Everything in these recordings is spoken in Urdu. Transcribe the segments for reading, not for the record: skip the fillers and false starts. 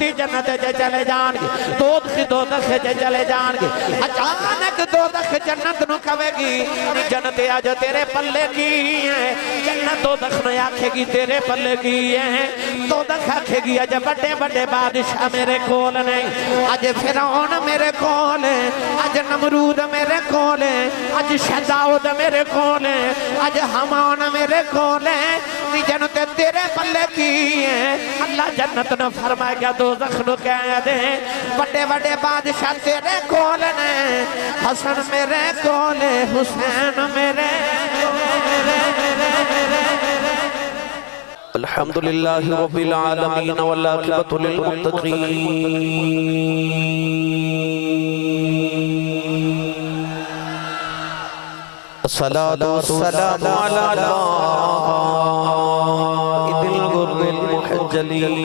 جنتی جنت جے چلے جان گے دوزخ جے چلے جان گے اچانک دوزخ جنت نو کہے گی نی جنت آج تیرے پلے کی ہے جنت دوزخ نو آکھے گی تیرے پلے کی ہے دوزخ آکھے گی آج بڑے بڑے بادشاہ میرے کول نہیں آج فرعون میرے کول ہے آج نمرود میرے کول ہے آج شہداؤد میرے کول ہے آج حمان میرے کول ہے نی جنت تیرے پلے کی ہے اللہ جنت نو فرمائے گا دوزخ نو کہہ دے بڑے بڑے بادشاہ تیرے کول نے حسن میرے کول ہے حسین میرے الحمدللہ رب العالمین والعاقبۃ للمتقین الصلاة والسلام على قائد الغر المحجلين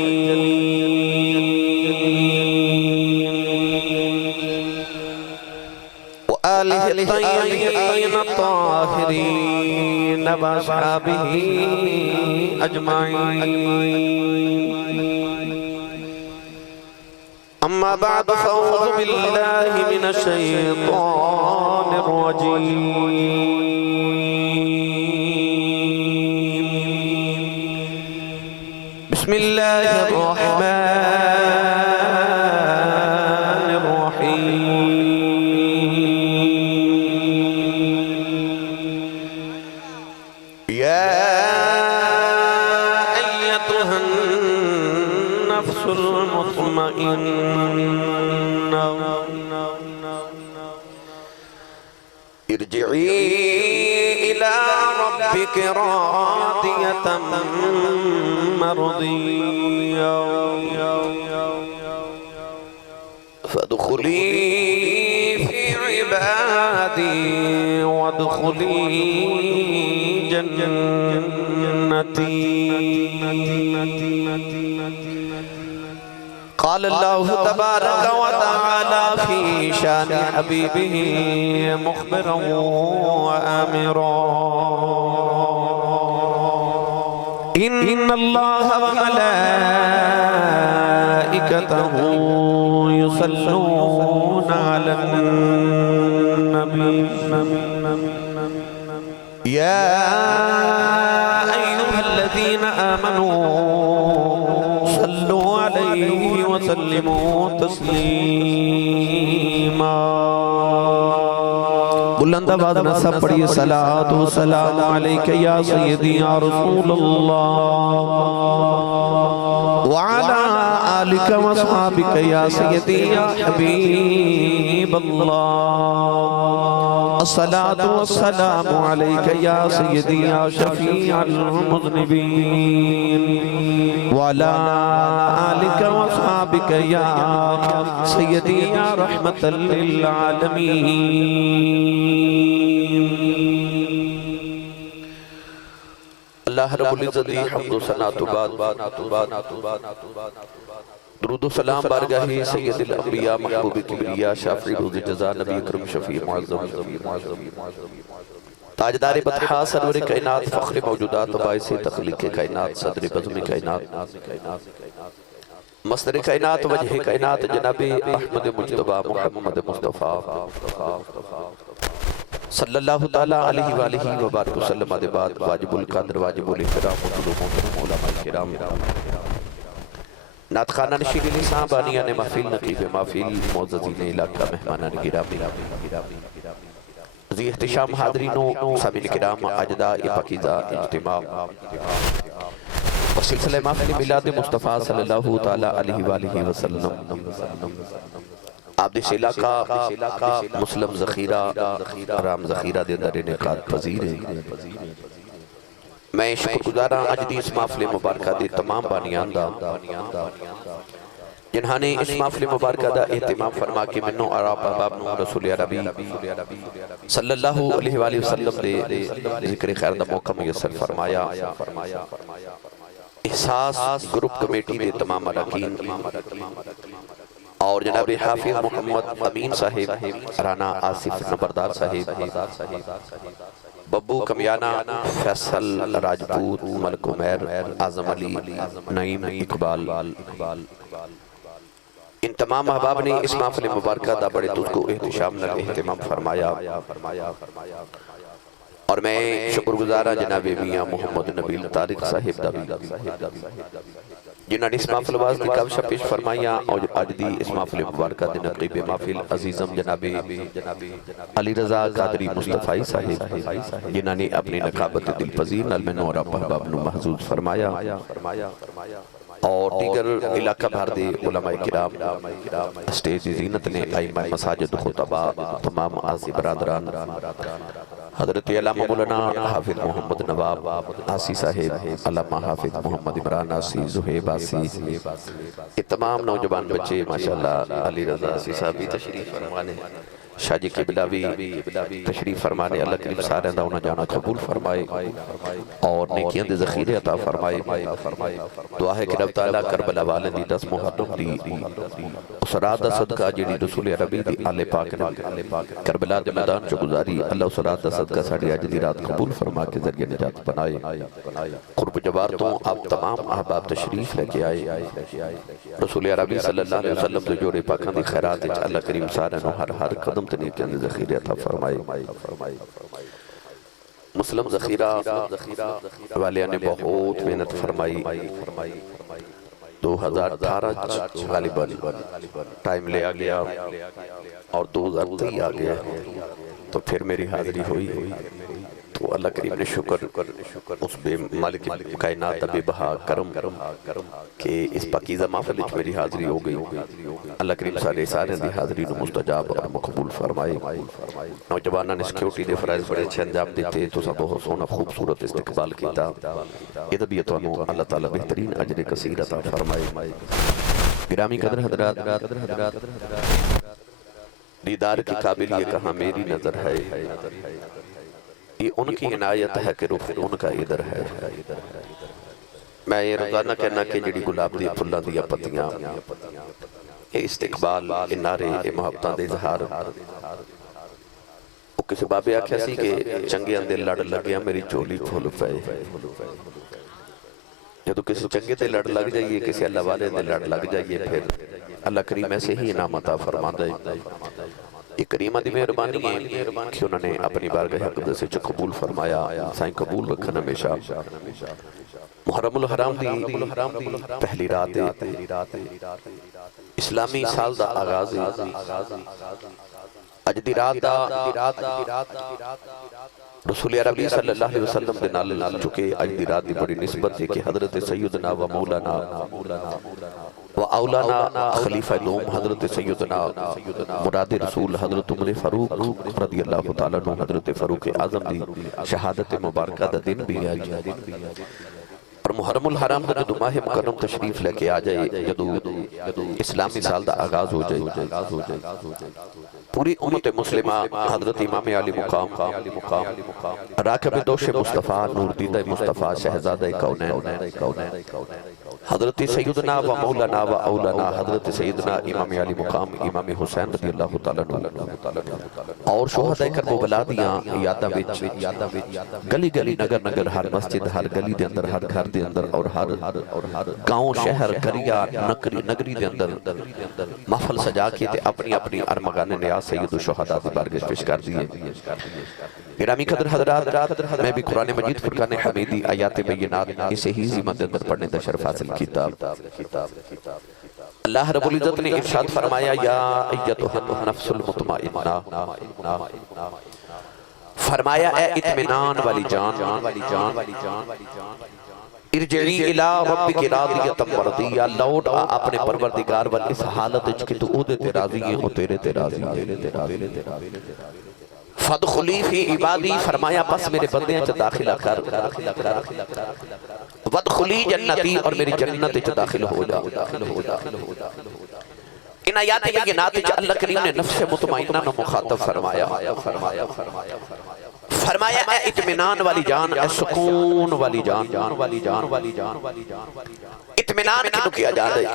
وآله الطيبين الطاهرين وأصحابه أجمعين أما بعد فأعوذ بالله من الشيطان الرجيم بسم الله الرحمن الرحيم يا أيتها النفس المطمئنة ارجعي إلى ربك راضية مرضية فادخلي في عبادي وادخلي جنتي قال الله تبارك وتعالى في شان حبيبه مخبرا وآمرا إن الله وملائكته يصلون على النبي يا أيها الذين آمنوا صلوا عليه وسلموا تسليما بلند آواز نہ سب پڑھیے صلاۃ و سلام علیک یا سیدی یا رسول اللہ وعلی آلک و اصحابک یا سیدی یا حبیب اللہ الصلاۃ والسلام علیک یا سیدی یا شفیع المذنبین وعلی آلک و اصحابک یا سیدی یا رحمت للعالمین اللہ رب العزت حمد و ثنا تو بعد درود و سلام بارگاہ سید الانبیاء محبوب کبریاء شافعی روز جزا نبی اکرم شفیع معظم تاجدار بطحا سرور کائنات فخر موجودات و باعث تخلیق کائنات صدر بزم کائنات مصدر کائنات وجہ کائنات جناب احمد مجتبہ محمد مصطفیٰ صلی اللہ تعالیٰ علیہ وآلہ وبارک وسلم آدھے بعد واجب القدر واجب الاحترام محترم علماء کرام نعت خانہ نشین لسان بانیان محفل نقیب محفل معززین علاقہ مہمانان گرامی ذی احتشام حاضرینوں سامعین کرام اجداء پاکیزہ اجتماع وسلسلہ محفل میلاد مصطفیٰ صلی اللہ تعالیٰ علیہ وآلہ وسلم آپ دیس علاقہ مسلم ذخیرہ رام ذخیرہ دے اندر انعقاد پذیر ہے میں شکر گزارا اج دی اس محفل مبارکہ دے تمام بانیان دا جنہاں نے اس محفل مبارکہ دا اہتمام فرما کے منوں اور آپ احباب نو رسول عربی صلی اللہ علیہ وآلہ وسلم دے ذکر خیر دا موقع میسر فرمایا احساس گروپ کمیٹی دے تمام اراکین اور جناب حافظ محمد امین صاحب رانا آصف نبردار صاحب ببو کمیانہ فیصل راجپوت ملک عمیر اعظم علی نعیم اقبال ان تمام احباب نے اس محفل مبارکہ دا بڑے تجھ کو احتشام نال اہتمام فرمایا اور میں شکر گزارا جناب میاں محمد نبیل طارق صاحب دا جنہاں نے اس محفل باز دی کاوشہ پیش فرمائیاں اور آج دی اس محفل مبارکہ دی نقیب محفل عزیزم جناب علی رضا قادری مصطفی صاحب جنہاں نے اپنی نقابت دل پذیر نال میں نورا احباب نو محضوظ فرمایا اور دیگر علاقہ بھر دے علماء کرام اسٹیج زینت نے ائمہ مساجد خطبہ تمام آسی برادران حضرت علامہ مولانا حافظ محمد نواب آسی صاحب علامہ حافظ محمد عمران آسی زہیب آسی یہ تمام نوجوان بچے ماشاءاللہ علی رضا آسی صاحب بھی تشریف فرمانے شاہ جی قبلہ بھی تشریف فرمانے اللہ کریم سارے اندہ انہا جانا قبول فرمائے اور نیکیاں دے ذخیرے عطا فرمائے دعا ہے کہ رب تعالیٰ کربلا والے دی 10 محرم دی اس رات دا صدقہ جیڑی رسول عربی دی آل پاک نے کربلا دے میدان جو گزاری اللہ اس رات دا صدقہ ساڑی آج دی رات قبول فرما کے ذریعہ نجات بنائے قرب جبار تو آپ تمام احباب تشریف لے کے آئے رسول عربی صلی اللہ علیہ وسلم دے جوڑے پاکان دی خیرات اللہ کریم سارے نو ہر قدم تنی کے اندر ذخیرے عطا فرمائے مسلم ذخیرہ والیاں نے بہت محنت فرمائی 2018 غالباً ٹائم لے آگیا اور 2023 آگیا تو پھر میری حاضری ہوئی تو اللہ کریم نے شکر اس بے مالک کائنات بے بہا کرم کہ اس پاکیزہ محفل وچ میری حاضری ہو گئی اللہ کریم سارے دی حاضری نو مستجاب اور مقبول فرمائے نوجواناں نے سیکیورٹی دے فرائض بڑے اچھے انجام دیتے تو سب بہت سونا خوبصورت استقبال کیتا یہ بھی تو اللہ تعالی بہترین اجر کثیر عطا فرمائے گرامی قدر حضرات دیدار کی قابل یہ کہاں میری نظر ہے یہ ان کی عنایت ہے کہ رخ ان کا ادھر ہے میں یہ روزانہ کہنا کہ جڑی گلاب دی پھلاں دیا پتیاں یہ استقبال یہ نعرے یہ محبتاں دے اظہار وہ کسی بابے آکھیا سی کہ چنگے اندے لڑ لگیا میری چولی کھول پائے جدو کسی چنگے تے لڑ لگ جائیے کسی اللہ والے دے لڑ لگ جائیے پھر اللہ کریم ایسے ہی انعام عطا فرما دے یہ کریمہ دی مہربانی ہے کہ انہوں نے اپنی بارگاہ اقدس سے قبول فرمایا سائیں قبول رکھنا ہمیشہ محرم الحرام دی پہلی رات اسلامی سال دا آغاز اج دی رات دا رسول عربی صلی اللہ علیہ وسلم دے نال چکے اج دی رات دی بڑی نسبت ہے کہ حضرت سیدنا و مولانا و اولانا خلیفہ دوم حضرت سیدنا مراد رسول حضرت عمر فاروق رضی اللہ تعالیٰ عنہ حضرت فاروق اعظم دی شہادت مبارکہ دا دن بھی آئی اور محرم الحرام دا جدو ماہ مکرم تشریف لے کے آ جائے جدو اسلامی سال دا آغاز ہو جائے پوری امت مسلمہ حضرت امام علی مقام راکب دوش مصطفیٰ نور دیدہ مصطفیٰ شہزادہ کونین حضرت سیدنا و مولانا و اولانا حضرت سیدنا امام علی مقام امام حسین رضی اللہ تعالیٰ اور شہدہ کربلا دیاں یادہ وچ گلی گلی نگر ہر مسجد ہر گلی دے اندر ہر گھر دے اندر اور ہر گاؤں شہر کریا نگری دے اندر محفل سجا کے تے اپنی ارمغان نیاز سید و شہدہ دی بارگش پیش کر دیئے گرامی قدر حضرات میں بھی قرآن مجید فرقان حمیدی آیات بینات اسے ہی زیمت اندر پڑھنے دا شرف حاصل کتاب اللہ رب العزت نے ارشاد فرمایا یا ایتھا النفس المطمئنہ فرمایا اے اطمینان والی جان ارجعی الى ربک راضیۃ مرضیہ لوٹ اپنے پروردگار وال اس حالت وچ کہ تو اودے تے راضی ہے او تیرے تے راضی ہے فادخلی فی عبادی فرمایا پس میرے بندیاں چا داخلہ کر وادخلی جنتی اور میری جنت چا داخل ہو جا ان آیات بینات چا اللہ کریم نے نفس مطمئنہ نو مخاطب فرمایا اے اطمینان والی جان اے سکون والی جان اطمینان کنو کیا جا دے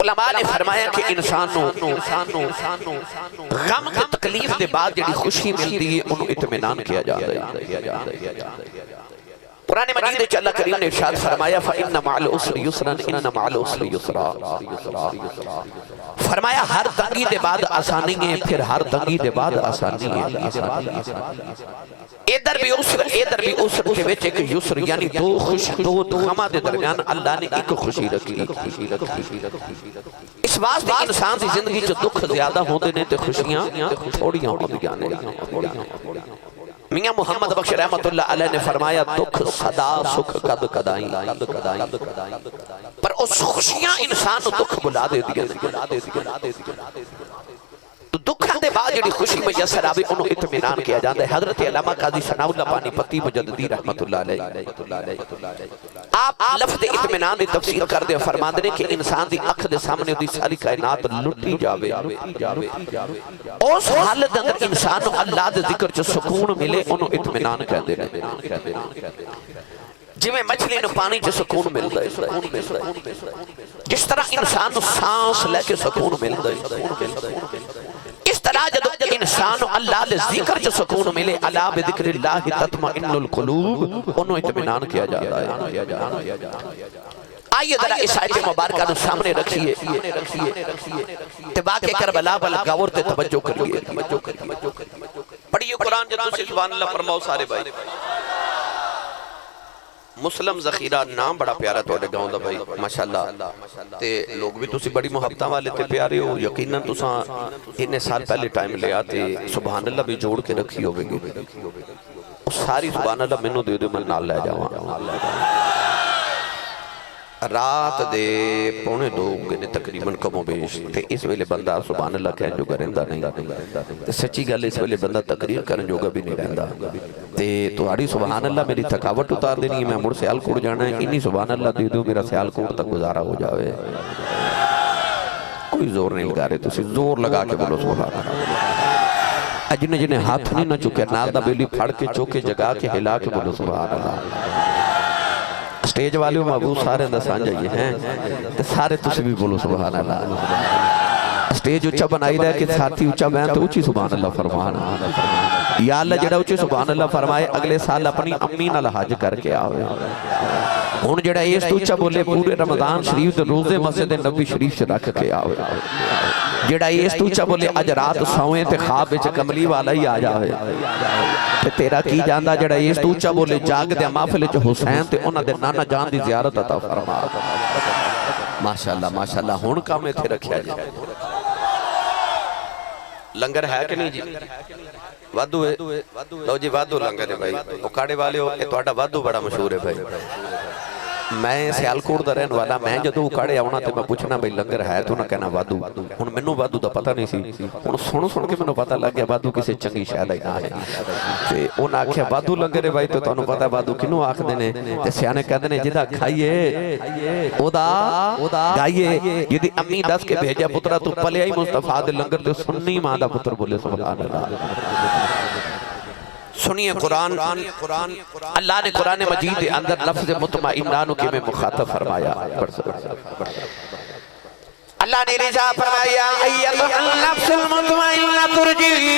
علماء نے فرمایا کہ انسانوں غم کی تکلیف دے بعد جڑی خوشی ملتی ہے انہوں اطمینان کیا جا دے قرآن مجید وچ اللہ کریم نے ارشاد فرمایا فَإِنَّ مَعَ الْعُسْرِ يُسْرًا إِنَّ مَعَ الْعُسْرِ يُسْرًا، فرمایا ہر تنگی دے بعد آسانی ہے، پھر ہر تنگی دے بعد آسانی ہے۔ ادھر بھی عسر کے وچ ایک یسر یعنی دو غماں دے درمیان اللہ نے ایک خوشی رکھی۔ اس واسطے انسان دی زندگی چ دکھ زیادہ ہوندے نے تے خوشیاں تھوڑیاں ہوندیاں نے۔ میاں محمد بخش رحمت اللہ علیہ نے فرمایا دکھ صدا سکھ قد قدائیں، پر اس خوشیاں انسان دکھ بلا دے دیا۔ تو دکھاں دے بعد جڑی خوشی میسر آوے انہوں اطمینان کیا جاندہ ہے۔ حضرت علامہ قاضی ثناء اللہ پانی پتی مجددی رحمت اللہ علیہ آپ لفظ اطمینان دی تفسیر کر دے فرما دے کہ انسان دی اکھ دے سامنے دی ساری کائنات لٹی جاوے، اس حالت اندر انسان اللہ دے ذکر چ سکون ملے انہوں اطمینان کہہ دے رہے۔ جی میں مچھلی نو پانی چ سکون ملتا ہے، جس طرح انسان سانس لے کے سکون ملتا ہے، اس طرح جب انسان اللہ دے ذکر چ سکون ملے الا بذکر اللہ تطمئن القلوب انہوں اطمینان کیا جاتا ہے۔ آئیے ذرا اس آیت مبارکہ نو سامنے رکھیے، تباہ کربلا بل غور تے توجہ کریے۔ پڑھیے قرآن جدو سے سبحان اللہ فرماؤ سارے بھائی۔ مسلم ذخیرہ نام بڑا پیارا تو گاؤں دا بھائی ماشاءاللہ، تے لوگ بھی تسی بڑی محبتہ والے تے پیارے ہو، یقیناً تساں انہیں سال پہلے ٹائم لے آتے سبحان اللہ بھی جوڑ کے رکھی ہوگی، ساری سبحان اللہ میں نو دے میں نال لے جاؤں۔ رات دے پونے 2 گنے تقریباً کم و بیش تے اس ویلے بندہ سبحان اللہ کہن جو رہندا نہیں، سچی گل اس ویلے بندہ تقریر کرن جوگا بھی نہیں رہندا تے تہاڈی سبحان اللہ میری تھکاوٹ اتار دینی ہے، میں مڑ سیال کوٹ جانا ہے، انی سبحان اللہ دے دو میرا سیال کوٹ تک گزارا ہو جاوے۔ کوئی زور نہیں لگا رہے، تسی زور لگا کے بولو سبحان اللہ۔ جنہیں جنہیں ہاتھ نہیں نہ چکے نال دا بیلی پھڑ کے چوکے جگا کے ہلا کے بولو سبحان اللہ۔ سٹیج والے محبوب سارے اندسان جائیے ہیں تو سارے تسی بھی بولو سبحان اللہ۔ سٹیج اچھا بنائی دے کہ ساتھی اچھا بین تو اچھی سبحان اللہ فرمانا۔ یا اللہ جڑا اچھی سبحان اللہ فرمائے اگلے سال اپنی امین الحاج کر کے آوے۔ ہون جڑا ایس تو اچھا بولے پورے رمضان شریف دے روزے مسجد نبی شریف سے رکھ کے آوے۔ جڑا ایس تو اچھا بولے اج رات سوئیں تے خواب وچ کملی والا ہی آ جاوے۔ تے تیرا کی جاندہ جڑا ایس تو اچھا بولے جاگ دے محفل وچ حسین تے انہاں دے نانا جان دی زیارت عطا فرما۔ ماشاءاللہ ماشاءاللہ ہون کام میں تھے رکھیا جائے۔ لنگر ہے کہ نہیں جی؟ وادو ہے؟ لو جی وادو لنگر ہے بھائی، اکاڑے والے ہو اے توڑا وادو بڑا مشہور ہے بھائی۔ میں سیال کوڑ دا رہن والا میں جدو اکاڑے آونا تے میں پوچھنا بھئی لنگر ہے تو نہ کہنا وادو، ہن منو وادو دا پتہ نہیں سی، ہن سن کے منو پتہ لگ گیا وادو کسی چنگی شاید ہی نہ ہے تے انہوں آکھیا وادو لنگر ہے بھائی تو تانوں پتہ وادو کنوں آکھ دینے تے سیانے کہہ دینے جدہ کھائیے اودا گائیے جدی امی دس کے بھیجا پترہ تو پلے آئی مصطفیٰ دے لنگر تے سننی ماں دا پتر بولے سبحان اللہ۔ سنیے قرآن، اللہ نے قرآن مجید اندر لفظ مطمئنانوں کے میں مخاطب فرمایا۔ اللہ نے رضا فرمایا ایتھا النفس المطمئنہ ترجعی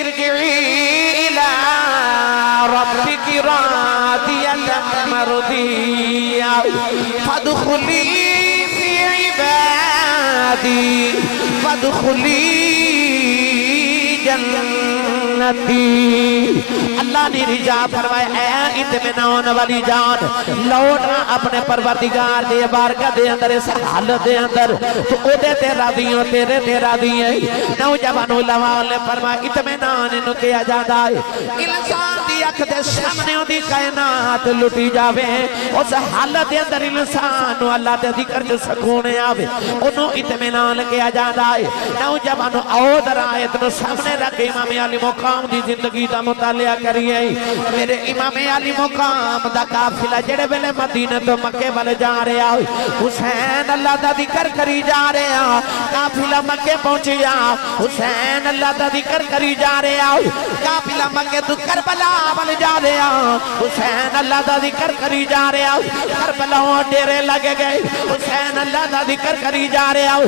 الی ربک راضیۃ مرضیہ فادخلی فی عبادی فادخلی جنتی۔ اللہ نے رجا فرمایا اے اطمینان والی جان لوٹنا اپنے پروردگار دے بارگاہ دے اندر اس حالت دے اندر تو او دے تے راضی ہو تیرے تے راضی ہے۔ نوجوان علماء نے فرمایا اطمینان انہوں کیا جاتا ہے انسان دی اکھ دے سامنے دی کائنات لٹی جاوے، اس حالت دے اندر انسان اللہ دے ذکر جو سکون آوے انہوں اطمینان کیا جاتا ہے۔ نوجوان عود رائت نو سامنے رکھ امام علی مقام دی زندگی دا مطالعہ کریے۔ میرے امام علی مقام دا قافلہ جڑے ویلے مدینہ تو مکے والے جا رہے آئے، حسین اللہ دا ذکر کری جا رہے آئے، قافلہ مکے پہنچیا حسین اللہ دا ذکر کری جا رہے آئے، قافلہ مکے تو کربلا والے جا جا رہا حسین اللہ دا ذکر کری جا رہا کربلاؤں ڈیرے لگے گئے حسین اللہ دا ذکر کری جا رہا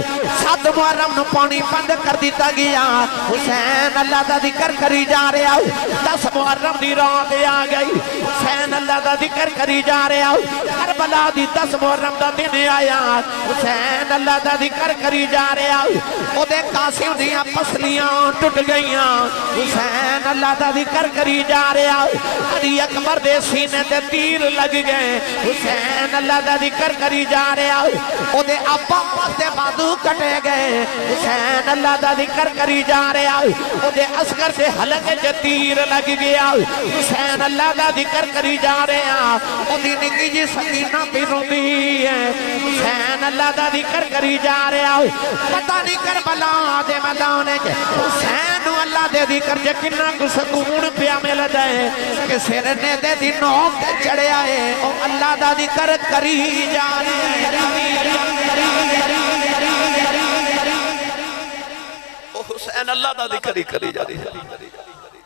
7 محرم نو پانی بند کر دیتا گیا حسین اللہ دا ذکر کری جا رہا 10 محرم دی رات آ گئی حسین اللہ دا ذکر کری جا رہا کربلا دی 10 محرم دا دن آیا حسین اللہ دا ذکر کری جا رہا او دے قاسم دیاں پسلیاں ٹوٹ گئیاں حسین اللہ دا ذکر کری جا رہا علی اکبر دے سینے تے تیر لگ گئے حسین اللہ دا ذکر کری جا رہا او دے عباس دے بازو کٹے گئے حسین اللہ دا ذکر کری جا رہا او دے عسکر سے حلقے جے تیر لگ گیا حسین اللہ دا ذکر کری جا رہا او دی نگی جی سکینہ پہ روندی ہے حسین اللہ دا ذکر کری جا رہا پتہ نہیں کربلا دے میدانے جے حسین اللہ دے ذکر جے کنہ کو سکون پیا مل جائے کہ سرنے دے دی نوک تے چڑھے آئے او اللہ دا ذکر کری جا رہا او حسین اللہ دا ذکر ہی کری جا رہی ہے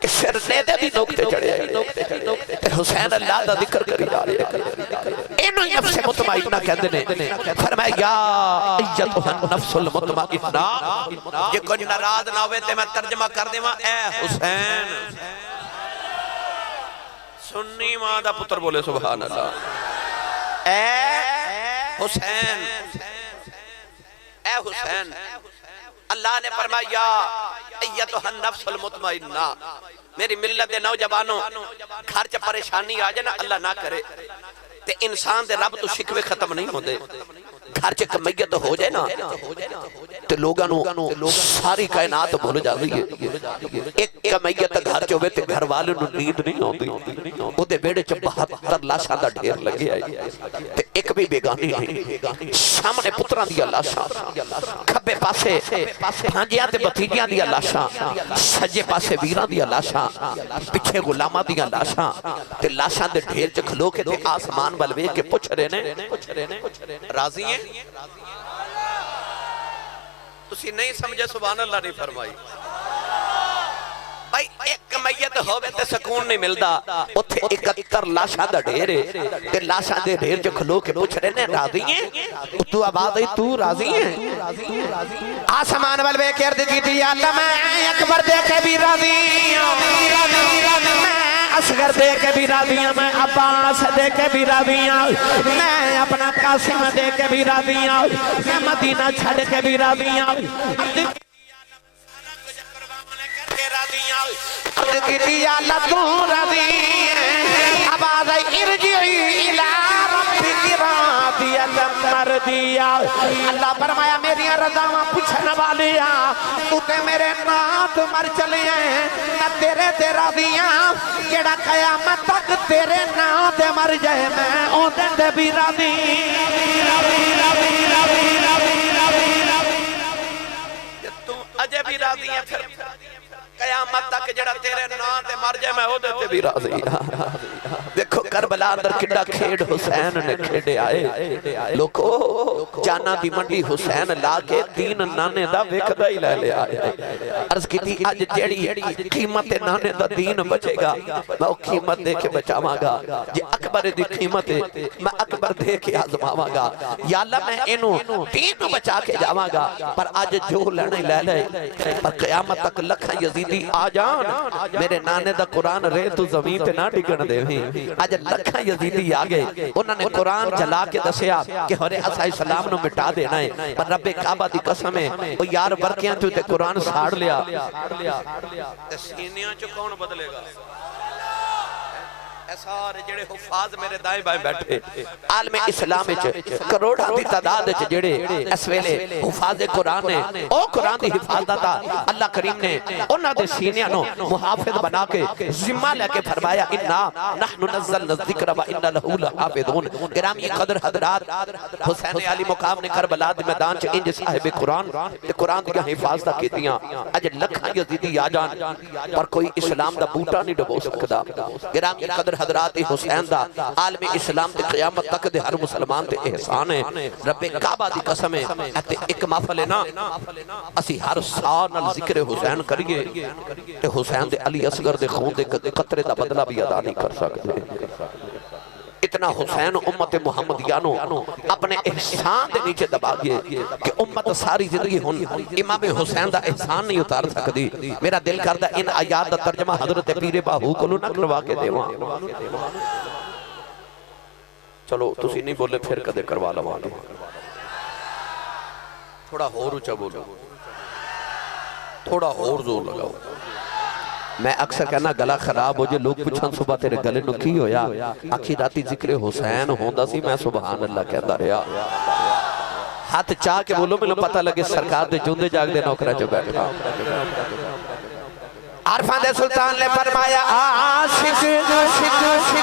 کہ سرنے دے دی نوک تے چڑھے آئے حسین اللہ دا ذکر کری جا رہی ہے انہوں نفس مطمئنہ کہتے ہیں فرمایا یا ایتھا النفس المطمئنہ یہ کوئی ناراض نہ ہوئے تے میں ترجمہ کر دے ماں اے حسین سنی ماں دا پتر بولے سبحان اللہ اے حسین اے حسین اللہ نے فرمایا ایتھا النفس المطمئنہ میری ملت دے نوجوانوں گھر چ پریشانی آ جائے نا اللہ نہ کرے تے انسان دے رب تو شکوے ختم نہیں ہوندے گھر چ کمیت ہو جائے نا تے لوگاں ساری کائنات بھول جاندی ہے ایک کمیت گھر چ ہوے تے گھر والے نوں نیند نہیں آندی او دے بیڑے چ 72 لاشاں دا ڈھیر لگے آئی تے ایک بھی بیگانی نہیں سامنے پتراں دی لاشاں کھبے پاسے بھانجیاں تے بھتیجیاں دی لاشاں سجے پاسے ویراں دی لاشاں پیچھے غلاماں دی لاشاں تے لاشاں دے ڈھیر چ کھلو کے تے آسمان ول ویکھ کے پوچھ رہے نے راضی ہیں تسی نہیں سمجھے سبحان اللہ نہیں فرمائی بھائی ایک میت ہوئے تے سکون نہیں ملدا اتھے 71 لاشاں دا ڈھیر ہے تے لاشاں دے ڈھیر جو کھلو کے پوچھ رہے نے راضی ہیں تو آواز ہے تو راضی ہیں آسمان والوے کرد کی تھی اللہ میں اکبر دے کے بھی راضی ہوں میں اصغر دے کے بھی راضی ہوں میں عباس دے کے بھی راضی ہوں میں اپنا قاسم دے کے بھی راضی ہوں میں مدینہ چھڑ کے بھی راضی ہوں کتی اللہ تو راضی ہے آواز ارجعی الى ربک راضیۃ مرضیہ اللہ فرمایا میری رضاواں پوچھنے والیا تو تے میرے نات مر چلے ہیں نہ تیرے تے راضیاں کیڑا قیامت تک تیرے نات مر جائے میں اون تے بھی راضی تو اجے بھی راضی ہیں پھر قیامت تک جڑا تیرے نام تے مر جائے میں اودے تے بھی راضی ہاں دیکھو کربلا اندر کڈا کھیڑ حسین نے کھیڑے آئے لوکو جانا دی منڈی حسین لا کے دین نانے دا وکھدا ہی لے آئے عرض کیتی اج جیڑی قیمت نانے دا دین بچے گا میں او قیمت دے کے بچاواں گا جے اکبر دی قیمت میں اکبر دے کے آزماواں گا یا اللہ میں اینو دین نو بچا کے جاواں گا پر اج جو لینے لے پر قیامت تک لکھاں یزیدی آ جان میرے نانے دا قرآن رہ تو زمین تے نہ ڈگن دے ہوئے آج لکھاں یزیدی آگئے انہوں نے قرآن جلا کے دسیا کہ ہورے عیسیٰ السلام نو مٹا دینا ہے پر رب کعبہ دی قسم ہے وہ یار برکیاں تو تے قرآن ساڑ لیا سینیاں چو کون بدلے گا سارے جڑے حفاظ میرے دائیں بائیں بیٹھے عالم اسلام کروڑا دی تعداد جڑے اس ویلے حفاظ قرآن نے او قرآن دی حفاظت اللہ کریم نے انہاں دے سینیاں نو محافظ بنا کے ذمہ لے کے فرمایا انا نحن نزلنا الذکر و انا لہ لحافظون گرامی قدر حضرات حسین علی مقام نے کربلا دے میدان چ انج صاحب قرآن تے قرآن دی حفاظت کیتیاں اج لکھاں یزیدی آ جان پر کوئی اسلام دا بوٹا نہیں ڈبو سکدا گرامی قدر حضرات حسین دا عالم اسلام تے قیامت تک دے ہر مسلمان تے احسان ہے رب کعبہ دی قسم ہے اتے ایک محفل ہے نا اسی ہر سال نال ذکر حسین کریے تے حسین دے علی اصغر دے خون دے قطرے دا بدلہ بھی ادا نہیں کر سکتے اتنا حسین امت محمدیانو اپنے احسان دے نیچے دبا گئے کہ امت ساری زندگی ہن امام حسین دا احسان نہیں اتار سکتی میرا دل کردہ ان آیات دا ترجمہ حضرت پیر باہو کلو نہ کروا کے دیواں چلو تسی نہیں بولے پھر کدے کروا لواں گے تھوڑا اور اونچا بولو تھوڑا اور زور لگاؤ میں اکثر کہنا گلا خراب ہو جائے لوگ پوچھن صبح تیرے گلے نو کی ہویا آخی راتی ذکر حسین ہوندا سی میں سبحان اللہ کہتا رہا ہاتھ چاہ کے بولو ملو پتہ لگے سرکار دے جوندے جاگ دے نوکرہ جو بیٹھا عرفان دے سلطان نے فرمایا عاشق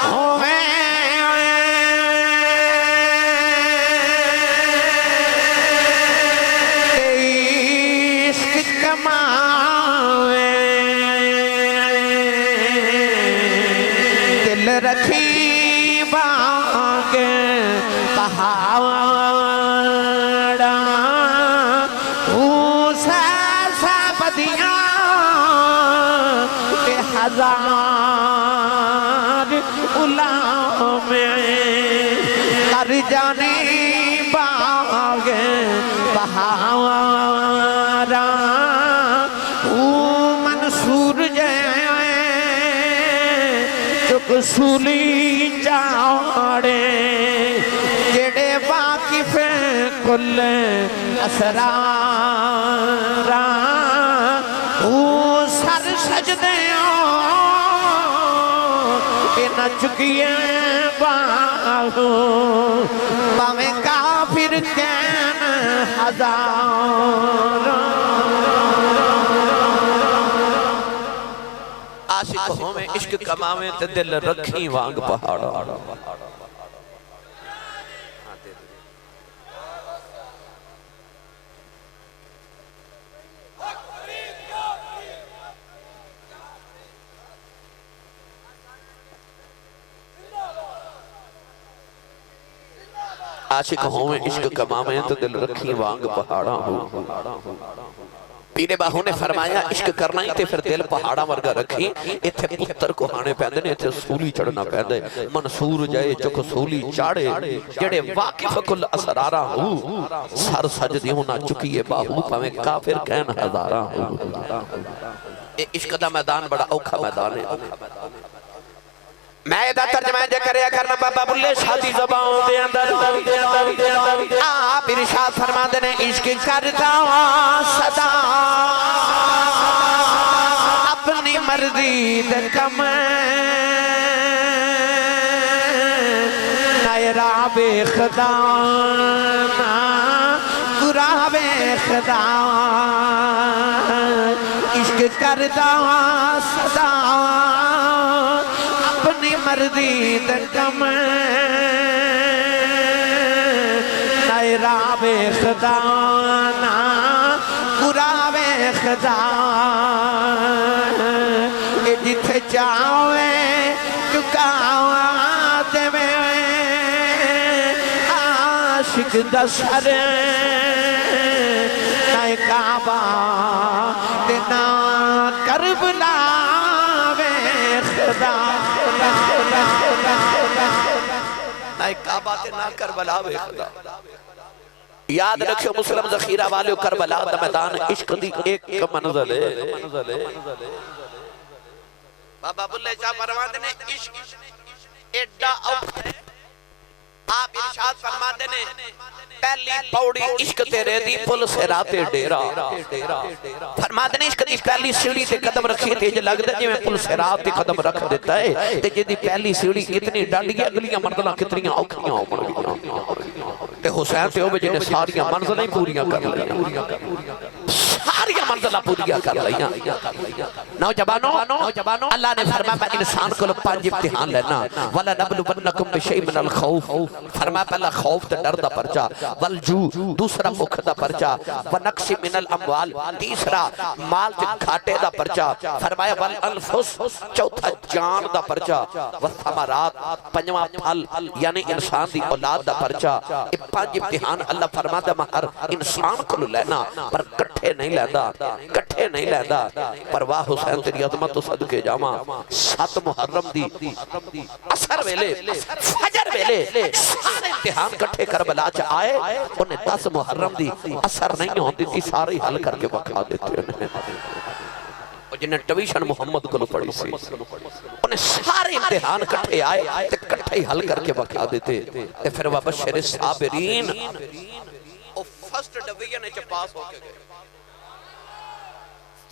ہوئے رکھی باغ پہاڑا سا بدیاں کہ ہزار غلام کر جانے باغ پہاڑا منصور سولی چاڑے جڑے واقف کل اسرار سر سجدیاں نہ چکیے باہو پاویں کافر کین ہزار عاشق ہوئے عشق کماویں تے دل رکھیں وانگ پہاڑا عاشق ہوئے عشق کماویں تے دل رکھیں وانگ پہاڑا ہو پیرے باہو نے فرمایا عشق کرنا ہی تے پھر دل پہاڑا ورگا رکھیں ایتھے پتر کو ہانے پہندے نے ایتھے سولی چڑھنا پہندے منصور جائے چک سولی چاڑے جڑے واقف کل اسرارہ ہو سر سجدی ہونا چکیے باہو پاویں کافر کہن ہزارہ ہو عشق دا میدان بڑا اوکھا میدان ہے میں ادھا ترجمہ جے کریا کرنا بابا بلے شادی زبان دے اندر آپ ارشاد فرما دینے عشق کرتا صدا اپنی مرضی دے کم نائرہ بے خدا برا بے خدا عشق کرتا صدا اپنی مرضی دکم نائرہ بے خدا نا برا بے خدا کہ جتھے چاہویں چکاوا دے میں عاشق دا سر نائے کعبہ دینا کربلا بے خدا نائے کعبہ تے نہ کربلا بے خدا یاد رکھو مسلم ذخیرہ والے کربلا دا میدان عشق دی ایک منزل ہے بابا بلے شاہ پروان نے عشق ایڈا اوکھا ہے آپ ارشاد فرما دینے پہلی پوڑی عشق تیرے دی پل سے راتے ڈیرا فرما دینے عشق دی پہلی سیڑھی تے قدم رکھی تے جو لگ دے جو میں پل سے راتے قدم رکھ دیتا ہے تے جو دی پہلی سیڑھی اتنی ڈانڈی ہے اگلیاں مردلہ کتنیاں اوکھیاں اوپر گیا تے حسین تے ہوئے جنہیں ساریاں منزلیں پوریاں کر لیا ساری منزلہ پوریا کر لیا نوجوانوں اللہ نے فرمایا میں انسان کو 5 امتحان لینا وَلَا نَبْلُوَنَّكُمْ بِشَيْءٍ مِنَ الْخَوْفِ فرمایا پہلا خوف تے ڈر دا پرچا والجوع دوسرا بھوک دا پرچا وَنَقْصٍ مِنَ الْأَمْوَالِ تیسرا مال تے گھاٹے دا پرچا فرمایا والانفس چوتھا جان دا پرچا والثمرات پنجواں پھل یعنی انسان دی اولاد دا پرچا یہ 5 امتحان اللہ فرماتا میں ہر انسان کو لینا پر کٹھے نہیں لینا پر واہ حسین تیری عظمت صدقے جاما 7 محرم دی اثر ویلے فجر ویلے سارے امتحان کٹھے کربلا چ آئے انہیں 10 محرم دی اثر نہیں ہوتی تھی سارے حل کر کے بکھا دیتے انہیں جنہیں ٹویشن محمد کو پڑھی سی انہیں سارے امتحان کٹھے آئے تے کٹھے ہی حل کر کے بکھا دیتے تے پھر وبشر الصابرین وہ فرسٹ ڈویژن چ پاس ہو کے گئے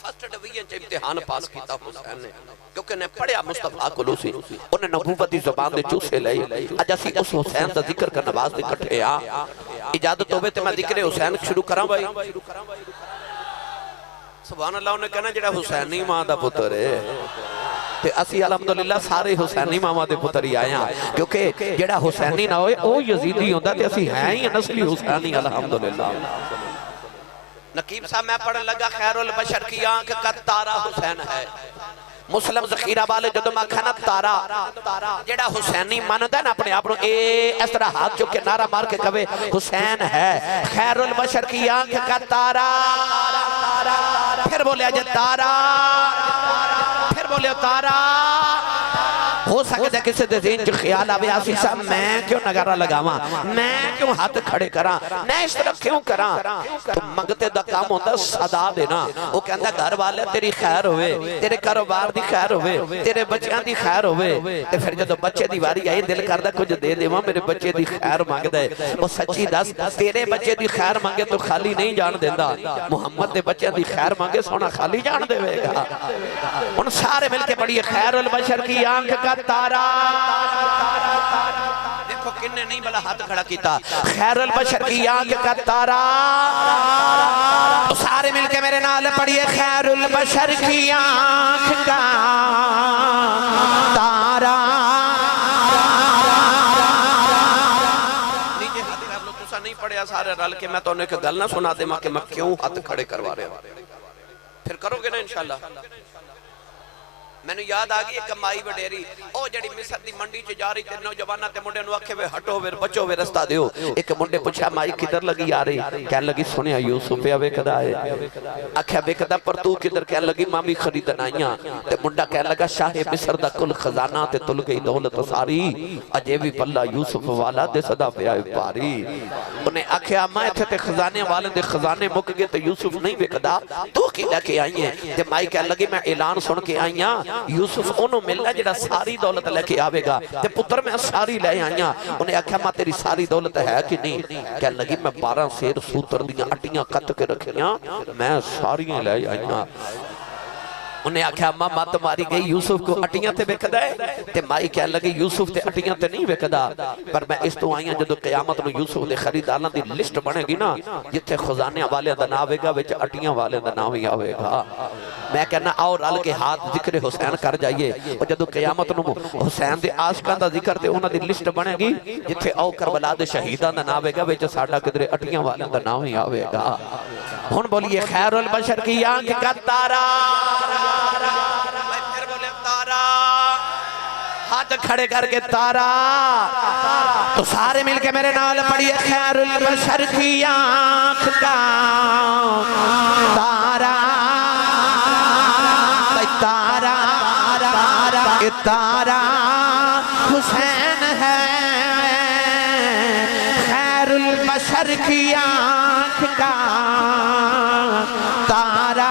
فرسٹ ڈویژن چ امتحان پاس کیتا حسین نے کیونکہ انہیں پڑھیا مصطفیٰ کو لوسی انہیں نبوت دی زبان دے چوسے لئی اج اسی اس حسین دا ذکر کا نواز دے کٹھے اجازت ہوئے تے میں ذکر حسین شروع کراں بھائی سبحان اللہ انہیں کہنا جڑا حسینی ماں دا پتر ہے تے اسی الحمدللہ سارے حسینی ماں دے پتر ہی آئے ہیں کیونکہ جڑا حسینی نہ ہوئے او یزیدی ہوندہ تے اسی ہیں ہی نسلی حسینی الحمدللہ نقیب صاحب میں پڑھن لگا خیر البشر کی آنکھ کا تارا حسین ہے مسلم ذخیرہ والے جدو میں کھنا تارا جڑا حسینی ماندہ ہے نا اپنے آپ اس طرح ہاتھ چکے نعرہ مار کے کہے حسین ہے خیر البشر کی آنکھ کا تارا پھر بولے اجے تارا پھر بولے تارا ہو سکتا ہے کسی دے ذہن جو خیال آوے آسی صاحب میں کیوں نگارہ لگاواں میں کیوں ہاتھ کھڑے کراں میں اس طرح کیوں کراں تو منگتے دا کام ہوتا صدا دینا وہ کہندہ گھر والے تیری خیر ہوئے تیرے کاروبار دی خیر ہوئے تیرے بچیاں دی خیر ہوئے تے پھر جدو بچے دی واری آئی دل کردہ کچھ دے دے وہاں میرے بچے دی خیر مانگ دے وہ سچی دس تیرے بچے دی خیر مانگے تو خالی نہیں جان دیندہ محمد دے بچے دی خیر مانگے سونا خالی جان دے وے گا ان سارے مل کے پڑھئے خیر البشر کی آنکھ کا تارا دیکھو کننے نہیں بلا ہاتھ کھڑا کیتا خیر البشر کی آنکھ کا تارا تو سارے مل کے میرے نال پڑھئے خیر البشر کی آنکھ کا تارا نیچے ہاتھ کر لو تسا نہیں پڑھیا سارے رل کے میں تو انہیں کہ گل نہ سنا دے ماں کہ میں کیوں ہاتھ کھڑے کروا رہے ہیں پھر کرو گے نا انشاءاللہ میں نے یاد آگئی ایک کمائی وڈیری او جڑی مصر دی منڈی چ جا رہی تے نوجواناں تے منڈے نو آکھے وے ہٹو وے بچو وے رستہ دیو ایک منڈے پوچھا مائی کدھر لگی آ رہی کہنے لگی سنیا یوسف پہ ویکھدا ہے آکھیا ویکھدا پر تو کدھر کہنے لگی ماں بھی خریدن آئیاں تے منڈا کہنے لگا شاہ مصر دا کل خزانہ تے تل گئی دولت ساری اجے بھی پلہ یوسف والا دے صدا پہ آئے پاری انہیں آکھیا ماں ایتھے تے خزانے والے دے خزانے مک گئے تے یوسف نہیں ویکھدا تو کی لے کے آئی ہیں تے مائی کہنے لگی میں اعلان سن کے آئیاں یوسف انہوں ملنا جڑا ساری دولت لے کے آوے گا تے پتر میں ساری لے آئیاں انہیں آکھا ماں تیری ساری دولت ہے کہ نہیں کہنے لگی میں 12 سیر سوتر دیاں اٹیاں کت کے رکھیاں میں ساری لے آئیاں انہیں آکھا ماں مات ماری گئی یوسف کو اٹیاں تے ویکھدا ہے تے مائی کہنے لگی یوسف تے اٹیاں تے نہیں ویکھدا پر میں اس تو آئیاں جدو قیامت نو یوسف دے خریداراں دی لسٹ بنے گی نا جتھے خزانے والے دا نام آوے گا وچ اٹیاں والے دا نام ہی آوے گا میں کہنا آؤ رل کے ہاتھ ذکر حسین کر جائیے اور جدو قیامت نو حسین دے عاشقاں دا ذکر تے انہاں دی لسٹ بنے گی جتھے آؤ کربلا دے شہیداں دا نام آوے گا وچ ساڈا کدھر اٹیاں والے دا نام ہی آوے گا ہن بولیے خیر البشر کی آنکھ کا تارا ہاتھ کھڑے کر کے تارا تو سارے مل کے میرے نال پڑھئے خیر البشر کی آنکھ کا تارا تارا تارا حسین ہے خیر البشر کی آنکھ کا تارا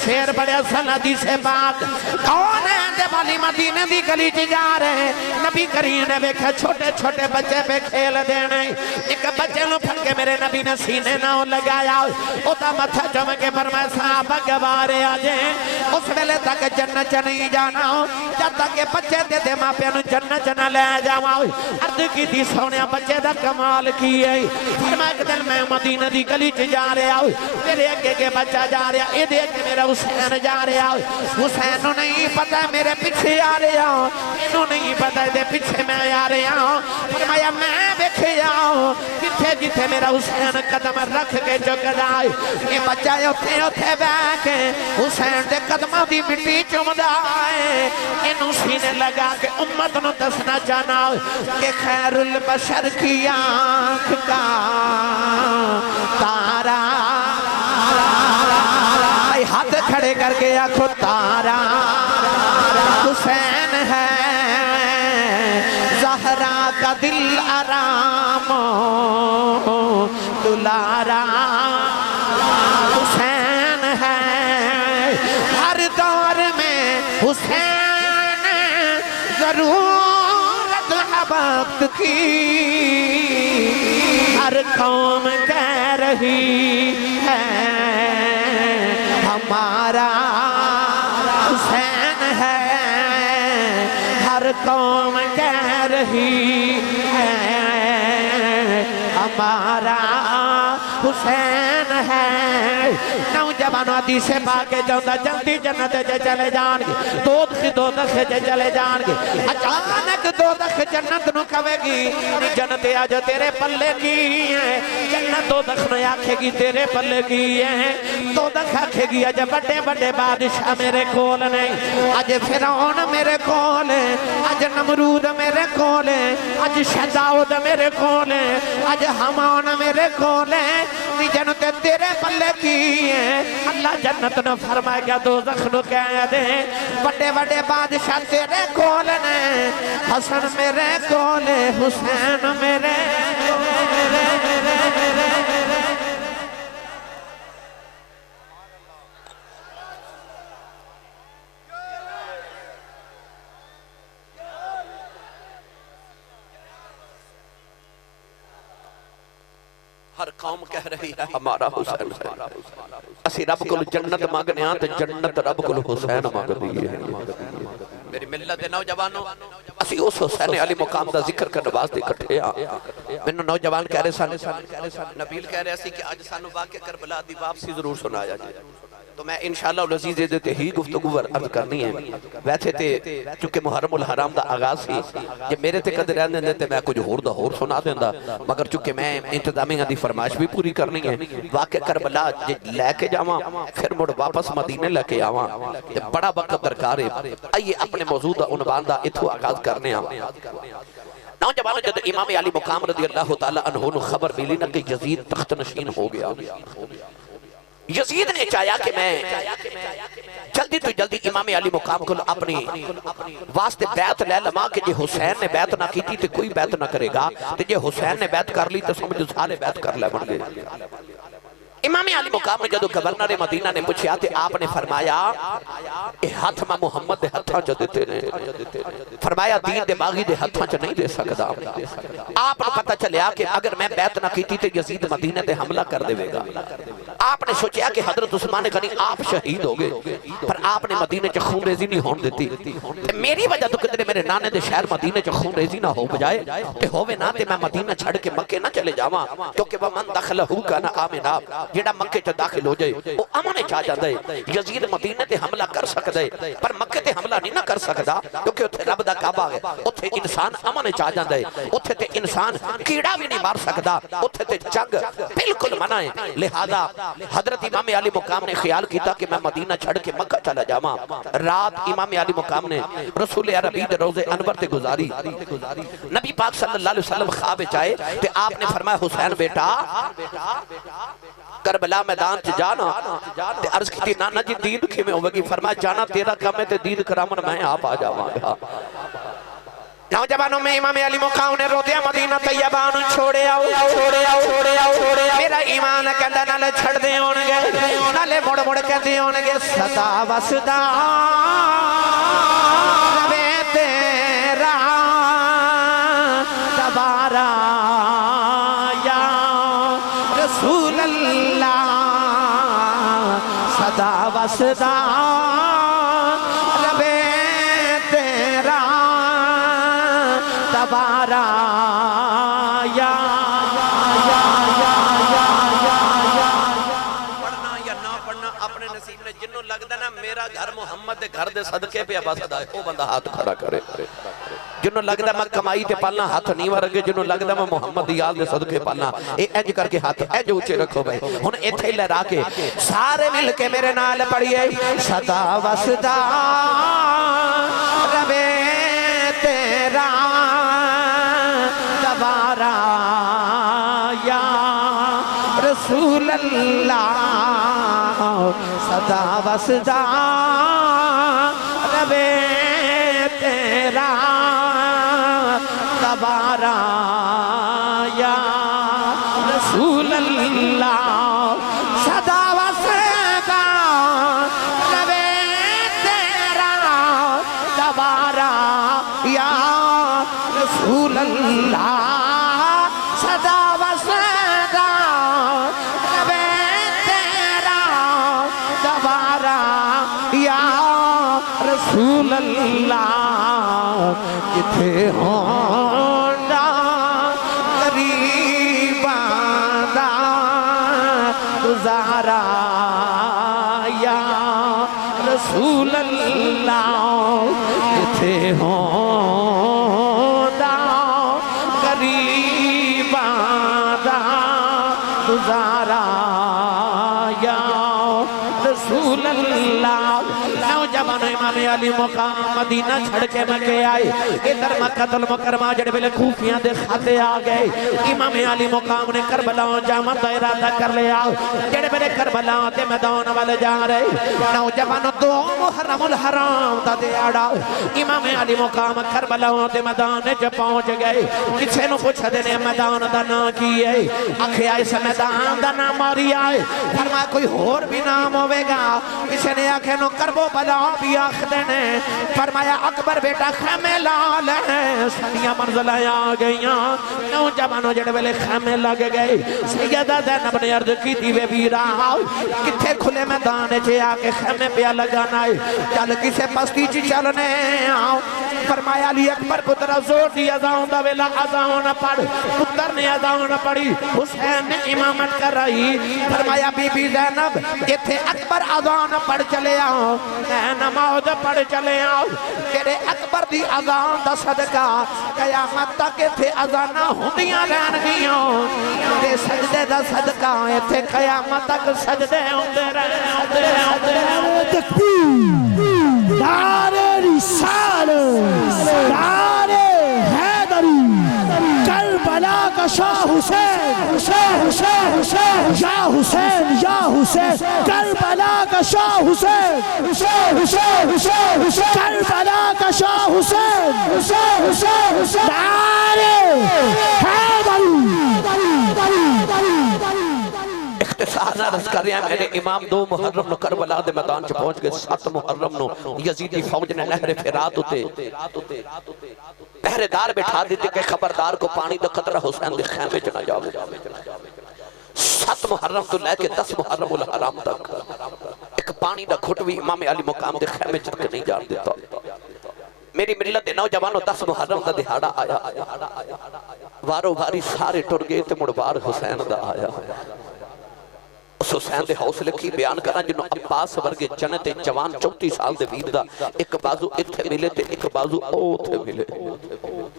شیر پڑے سندی سے بات کون ہے والی مدینے دی گلی چ جا رہے ہیں نبی کریم نے دیکھا چھوٹے چھوٹے بچے پہ کھیل دینے ایک بچے نو پھڑ کے میرے نبی نے سینے نہ لگایا او دا متھا چوم کے فرمایا صحابہ گوارے آ جائیں اس ویلے تک جنت چ نہیں جانا جب تک کہ بچے دے ماں پیو نو جنت چ نہ لے جاواں عرض کی دی سونیا بچے دا کمال کی ہے فرمایا کہ دل میں مدینہ دی گلی چ جا رہا ہوں میرے اگے کے بچہ جا رہا اے دیکھ کے میرا حسین جا رہا حسین نو نہیں پتہ میرے پیچھے آ رہا انہوں نہیں پتہ دے پیچھے میں آ رہا ہوں فرمایا میں دیکھیا ہوں جتھے جتھے میرا حسین قدم رکھ کے جھک جائے یہ بچہ اوتھے اوتھے بیٹھ کے حسین دے قدماں دی مٹی چومدا ہے اینوں سینے لگا کے امت نو دسنا چاہنا کہ خیر البشر کی آنکھ کا تارا ہاتھ کھڑے کر کے آنکھو تارا حسین ہے زہرا کا دل آرام دلارا حسین ہے ہر دور میں حسین ضرورت ہے وقت کی ہر قوم کہہ رہی ہے ہمارا حسین ہے ہر قوم کہہ رہی ہے ہمارا حسین ہے نوجوانوں حدیث پاک جاؤں جلدی جنت جے چلے جان گے دوزخ جے چلے جان گے اچانک دوزخ جنت نو کہے گی جنت آج تیرے پلے کی ہے جنت دوزخ نو آکھے گی تیرے پلے کی ہے دوزخ آکھے گی آج بڑے بڑے بادشاہ میرے کول نہیں آج فرعون میرے کول ہے آج نمرود میرے کول ہے آج شداؤد میرے کول ہے آج حمان میرے کول ہے جنت تیرے پلے کی ہے اللہ جنت نو فرمائے گا دوزخ نو کہہ دے بڑے بڑے بادشاہ تیرے کول نے حسن میرے کول حسین میرے ہر قوم کہہ رہی ہے ہمارا حسین ہے اسی رب کو جنت مانگنے آتے جنت رب کو حسین مانگ دی ہے میری ملت نوجوانوں اسی اس حسین علی مقام دا ذکر کر نواز دے کٹھے میں نوجوان کہہ رہے سن نبیل کہہ رہے سی کہ آج سانو واقع کربلا دی واپسی ضرور سنایا جائے تو میں انشاءاللہ العزیز دیتے ہی گفتگو عرض کرنی ہے ویسے تے چونکہ محرم الحرام دا آغاز سی یہ میرے تے قدر رہنے دیتے میں کچھ ہور دا ہور سنا دیندہ مگر چونکہ میں انتظامیہ دی فرمائش بھی پوری کرنی ہے واقع کربلا لے کے جاواں پھر مڑ واپس مدینے لے کے آواں بڑا وقت درکار ہے آئیے اپنے موضوع دا عنوان دا اتھو آغاز کرنے نوجوانوں جب امام علی مقام رضی اللہ تعالیٰ عنہ خبر ملی نہ کہ یزید تخت نشین ہو گیا یزید نے چاہیا کہ میں جلدی تو جلدی امام علی مقام کو اپنی واسطے بیعت لے لما کہ جے حسین نے بیعت نہ کی تھی تو کوئی بیعت نہ کرے گا تو جے حسین نے بیعت کر لی تو سمجھو سارے بیعت کر لے بن گئے امام علی مقام نے جدو گورنر مدینہ نے پوچھا تھے آپ نے فرمایا اے ہاتھ میں محمد دے ہتھاں چا دیتے نے فرمایا دین دے باغی دے ہتھاں چا نہیں دے سکتا آپ نے پتہ چلیا کہ اگر میں بیعت نہ کی تھی تو یزید مدینہ دے حملہ کر دے گا آپ نے سوچیا کہ حضرت عثمان غنی آپ شہید ہو گئے پر آپ نے مدینہ چا خون ریزی نہیں ہون دیتی میری وجہ تو کتنے میرے نانے دے شہر مدینہ چا خون ریزی نہ ہو بجائے تے ہووے نہ تے میں مدینہ چھڑ کے مکے نہ چلے جاواں کیونکہ وہ من دخلہو کا نہ آمنا جیڑا مکے چا داخل ہو جائے وہ امنے چاہ جاندہ ہے یزید مدینہ تے حملہ کر سکتا ہے پر مکے تے حملہ نہیں نہ کر سکتا کیونکہ اتھے رب دا کعبہ ہے اتھے انسان امنے چاہ جاندہ ہے اتھے تے انسان کیڑا بھی نہیں مار سکتا اتھے تے جنگ بالکل منع ہے لہذا حضرت امام علی مقام نے خیال کیتا کہ میں مدینہ چھڑ کے مکہ چلا جاواں رات امام علی مقام نے رسول عربی دے روزے انور تے گزاری نبی پاک صلی اللہ علیہ وسلم خواب چاہے تے آپ نے فرمایا حسین بیٹا کربلا میدان چ جانا تے عرض کی نانا جی دین کھے ہوگی گی فرمایا جانا تیرا کام ہے تے دین کرامن میں آپ آ جاواں گا نوجوانوں میں امام علی مقام نے رو دیا مدینہ طیبہ نو چھوڑے آؤ میرا ایمان کہندا نالے چھڑ دے ہونگے نالے مڑ مڑ کہندے ہونگے سدا وسدا وسدا ربے تیرا تبارا یا پڑھنا یا نہ پڑھنا اپنے نصیب نے جنوں لگدا نا میرا گھر محمد دے گھر دے صدقے پہ وسدا ہے او بندہ ہاتھ کھڑا کرے جنوں لگدا میں کمائی تے پالنا ہاتھ نہیں ورگے جنوں لگدا میں محمد دی یاد دے صدقے پالنا اے انج کر کے ہاتھ انج اونچے رکھو بھائی ہن ایتھے ہی لہرا کے سارے مل کے میرے نال پڑھیے صدا وسدا ربے تیرا تبارا یا رسول اللہ صدا وسدا ربے تیرا تبارا یا رسول اللہ صدا وسدا ربے تیرا تبارا یا رسول اللہ صدا وسدا ربے تیرا تبارا یا رسول اللہ کتھے ہوندا غریباں دا گزارا یا رسول اللہ کتھے ہوندا غریباں دا گزارا یا رسول اللہ نوجوان امام علی مقام مدینہ چھڑ کے مکے آئے ادھر مکہ المکرمہ جڑے بلے کوفیاں دے خاتے آ گئے امام علی مقام نے کربلا جامع دا ارادہ کر لیا جڑے بلے کربلا دے میدان والے جا رہے نوجوان دو محرم الحرام دا دیاڑا امام علی مقام کربلا دے میدان جے پہنچ گئے کسے نو پوچھ دینے میدان دا نا کی ہے آکھے آئے سے میدان دا نا ماری آئے فرمایا کوئی اور بھی نام ہوئے گا کسے نے آکھے نو کربو بلا بھی آخ دینے فرمایا اکبر بیٹا خیمے لال ہے سنیاں منزلیں آ گئیاں نوجوانوں جڑے ویلے خیمے لگ گئے سیدہ زینب نے عرض کی تھی وے ویرا کتھے کھلے میدان چے آکے خیمے پہ لگانا ہے چل کسے پستی چی چلنے آؤ فرمایا علی اکبر پتر زور دی ازاؤں دا ویلا ازاؤں نہ پڑھ پتر نے ازاؤں نہ پڑھی حسین نے امامت کر رہی فرمایا بی بی زینب اتھے اکبر ازاؤں نہ پڑھ چلے آؤ نماز پڑھ چلے آؤ تیرے اکبر دی اذان دا صدقہ قیامت تک اتھے اذانہ ہوندیاں رہن گیاں تیرے سجدے دا صدقہ اتھے قیامت تک سجدے ہوندے رہن تکبیر نعرہ رسالت نعرہ حیدری کربلا کا شاہ حسین شاہ حسین یا حسین یا حسین کربلا کا شاہ حسین شاہ حسین کربلا کا شاہ حسین نعرہ حیدری اختصار نہ رس کر رہے ہیں میرے امام 2 محرم نو کربلا دے میدان چ پہنچ گئے 7 محرم نو یزیدی فوج نے نہر فرات ہوتے پہرے دار بٹھا دیتے کہ خبردار کو پانی دا قطرہ حسین دے خیمے چ نہ جاؤ 7 محرم تو لے کے 10 محرم الحرام تک ایک پانی دا گھٹ بھی امام علی مقام دے خیمے چ نہیں جان دیتا میری ملت دے نوجوانوں 10 محرم دا دہاڑا آیا وارو واری سارے ٹر گئے تے مڑ بار حسین دا آیا اس حسین دے حوصلے کی بیان کرنا جنہوں عباس ورگے جنت جوان 34 سال دے ویر دا ایک بازو اتھے ملے تے ایک بازو اوتھے ملے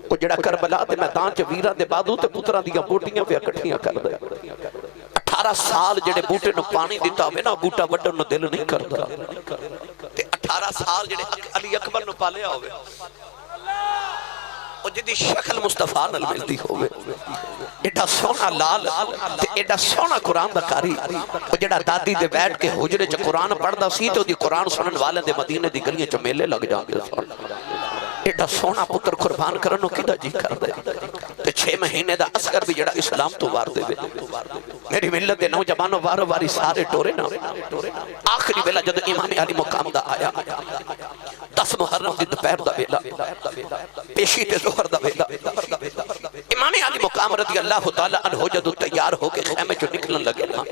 وہ جڑا کربلا دے میدان چ ویران دے بازو تے پتران دیاں بوٹیاں پہ اکٹھیاں کر دے 18 سال جڑے بوٹے نو پانی دیتا ہوئے نا بوٹا وڈن نو دل نہیں کردا تے 18 سال جڑے علی اکبر نو پالیا ہوئے اور جدی شکل مصطفیٰ نال ملتی ہوئے ایڈا سونا لال تے ایڈا سونا قرآن دا کاری اور جڑا دادی دے بیٹھ کے حجرے چ قرآن پڑھ دا سی تو دی قرآن سنن والے دے مدینے دی گلیاں چ میلے لگ جان گے ایڈا سونا پتر قربان کرنو کدھا جی کر دے تے 6 مہینے دا عسکر بھی جڑا اسلام تو وار دے میری ملت دے نوجوانوں وارو واری سارے ٹورے نا آخری ویلا جد امام علی مقام دا آیا 10 محرم دی دوپہر دا ویلا پیشی تے ظہر دا ویلا امام علی مقام رضی اللہ تعالیٰ عنہ جدو تیار ہو کے خیمے جو نکلن لگے نا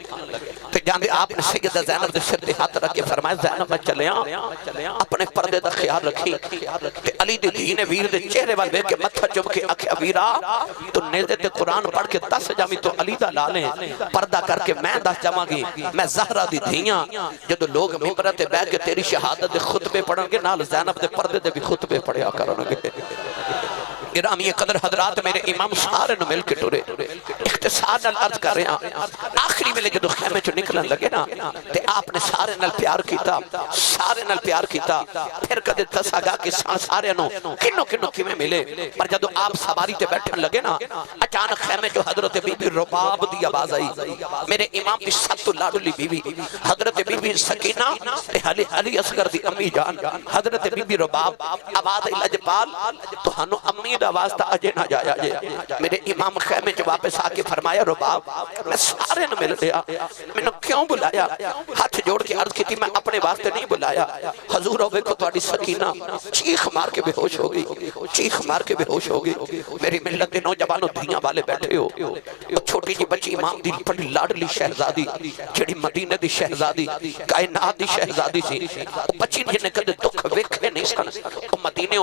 تو جاندے آپ نے سیدہ زینب دے سر دے ہاتھ رکھ کے فرمایا زینب میں چلے اپنے پردے دا خیال رکھی تے علی دے دین ویر دے چہرے وال بے کے متھا چم کے آکھیا ویرا تو نیزے تے قرآن پڑھ کے 10 جامی تو علی دا لالیں پردہ کر کے میں 10 جمع گی میں زہرہ دی دھیاں جدو لوگ ممبرہ تے بیٹھ کے تیری شہادت دے خطبے پڑھن گے نال زینب دے پردے دے بھی خطبے پڑھیا کرن گے گرامی قدر حضرات میرے امام سارے نو مل کے ٹورے اختصار نال عرض کر رہے ہیں آخری ملے جدو خیمے چو نکلن لگے نا تے آپ نے سارے نال پیار کیتا پھر کدے دسا گا کہ سارے نو کنو کیویں ملے پر جدو آپ سواری تے بیٹھن لگے نا اچانک خیمے جو حضرت بی بی رباب دی آواز آئی میرے امام دی سب لاڈلی بی بی حضرت بی بی سکینہ تے علی اصغر دی امی جان حضرت بی بی رباب آواز لجپال تو ہنو امی دا آواز تا اجے نہ جایا جے میرے امام خیمے جو واپس آکے فرمایا رباب میں سارے نو مل لیا میں نے کیوں بلایا ہاتھ جوڑ کے عرض کی تھی میں اپنے واسطے نہیں بلایا حضور ہوئے کو تواڈی سکینہ چیخ مار کے بے ہوش ہو گئی میری ملت دے نوجوانوں دھیاں والے بیٹھے ہو چھوٹی جی بچی امام دی بڑی لاڈلی شہزادی جڑی مدینے دی شہزادی کائنات دی شہزادی سی بچی جنے کدے دکھ ویکھے نہیں سن مدینے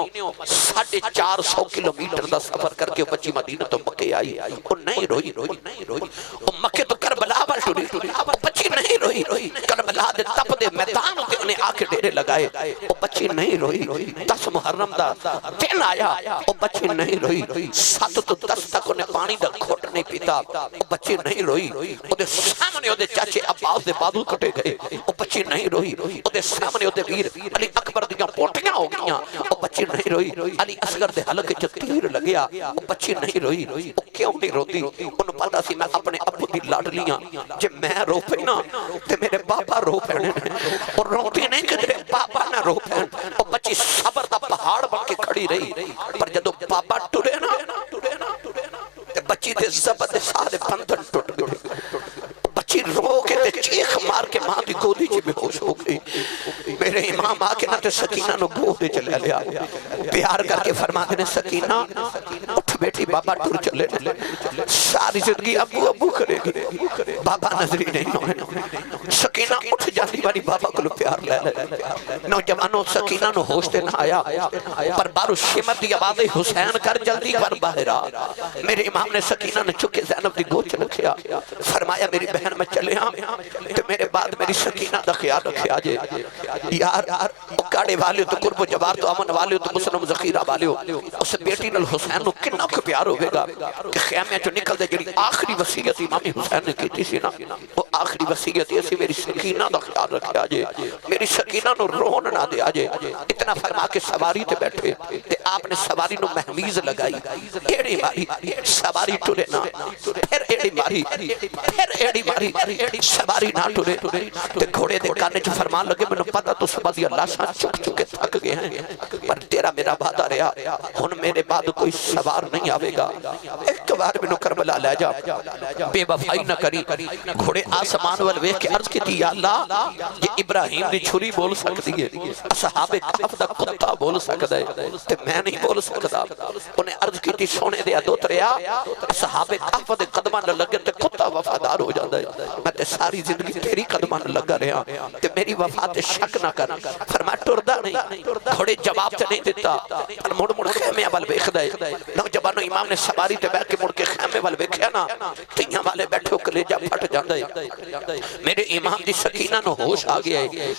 450 کلومیٹر دا سفر کر کے بچی مدینہ تو مکے آئی وہ نہیں روئی وہ مکے تو کربلا وال ٹری بچی نہیں روئی کربلا دے تپ دے میدان تے انہیں آ کے ڈیرے لگائے وہ بچی نہیں روئی 10 محرم دا دن آیا وہ بچی نہیں روئی 7 تو 10 تک انہیں پانی دا گھٹ نہیں پیتا وہ بچی نہیں روئی وہ دے سامنے وہ دے چاچے عباس دے بادل کٹے گئے وہ بچی نہیں روئی وہ دے سامنے وہ دے ویر علی اکبر دیاں پوٹیاں ہو گئیاں وہ بچی نہیں روئی علی اصغر دے حلقے جو تیر لگیا وہ بچی نہیں روئی وہ کیوں نہیں روتی انہوں پتا سی میں اپنے ابو دی لاڈلیاں جب میں رو پہ نا تے میرے بابا رو پہنے اور روتی نہیں کہ میرے بابا نہ رو پہنے وہ بچی صبر دا پہاڑ بن کے کھڑی رہی پر جدو بابا ٹورے نا تے بچی دے زبر دے سارے بندھن ٹوٹ گئے بچی رو کے تے چیخ مار کے ماں دی گودی چی بے ہوش ہو گئی میرے امام آکے نہ تے سکینہ نو گودے چلے لیا پیار کر کے فرما دینے سکینہ اٹھ بیٹی بابا ٹور چلے ساری زندگی ابو کرے گی بابا نظری نہیں ہوئے سکینہ اٹھ جاتی بانی بابا کو پیار لے نوجوانوں سکینہ نو ہوش دے نہ آیا پر بارو شمر دی آواز حسین کر جلدی کر باہر آ میرے امام نے سکینہ نے چکے زینب دی گوچ رکھیا فرمایا میری بہن میں چلے تو میرے بعد میری سکینہ دا خیال رکھے آجے یار کاڑے والے تو قرب و جوار تو امن والے تو مسلم ذخیرہ والے اس بیٹی نل حسین نو کنا کو پیار ہوئے گا کہ خیمے جو نکل دے جڑی آخری وسیعت امام حسین نے کی تھی سی نا وہ آخری وسیعت ایسی میری سکینہ دا خیال رکھے آجے میری سکینہ نو رون نہ دے آجے اتنا فرما کے سواری تے بیٹھے تے آپ نے سواری نو محمیز لگائی ایڑی ماری سواری ٹورے نا پھر ایڑی ماری پھر ایڑی ماری سواری نہ ٹورے تے گھوڑے دے کانے جو فرمان لگے میں نے پتا تو سبا دی اللہ شاہ چک چکے تھک گئے ہیں پر تیرا میرا وعدہ رہا ہن میرے بعد کوئی سوار نہیں آوے گا ایک بار میں نے کربلا لے جا بے وفائی نہ کری گھوڑے آسمان وال ویکھ کے عرض کی تھی یا اللہ یہ ابراہیم دی چھری بول سکتی ہے اصحاب کہف دا کتا بول سکتا ہے تے میں نہیں بول سکتا انہیں عرض کی تھی سونے دے دوتریا اصحاب کہف دے قدمان لگے تے کتا وفادار ہو جاتا ہے میں تے ساری زندگی تیری قدمان لگا رہا تے میری وفا تے شک نہ کر فرمایا ٹردا نہیں گھوڑے جواب تے نہیں دیتا پر مڑ مڑ خیمے وال ویکھدا ہے نوجوانوں امام نے سواری تے بیٹھ کے مڑ کے خیمے وال ویکھیا نا تیاں والے بیٹھے کلیجہ پھٹ جاندا ہے میرے امام دی سکینہ نو ہوش آ گیا ہے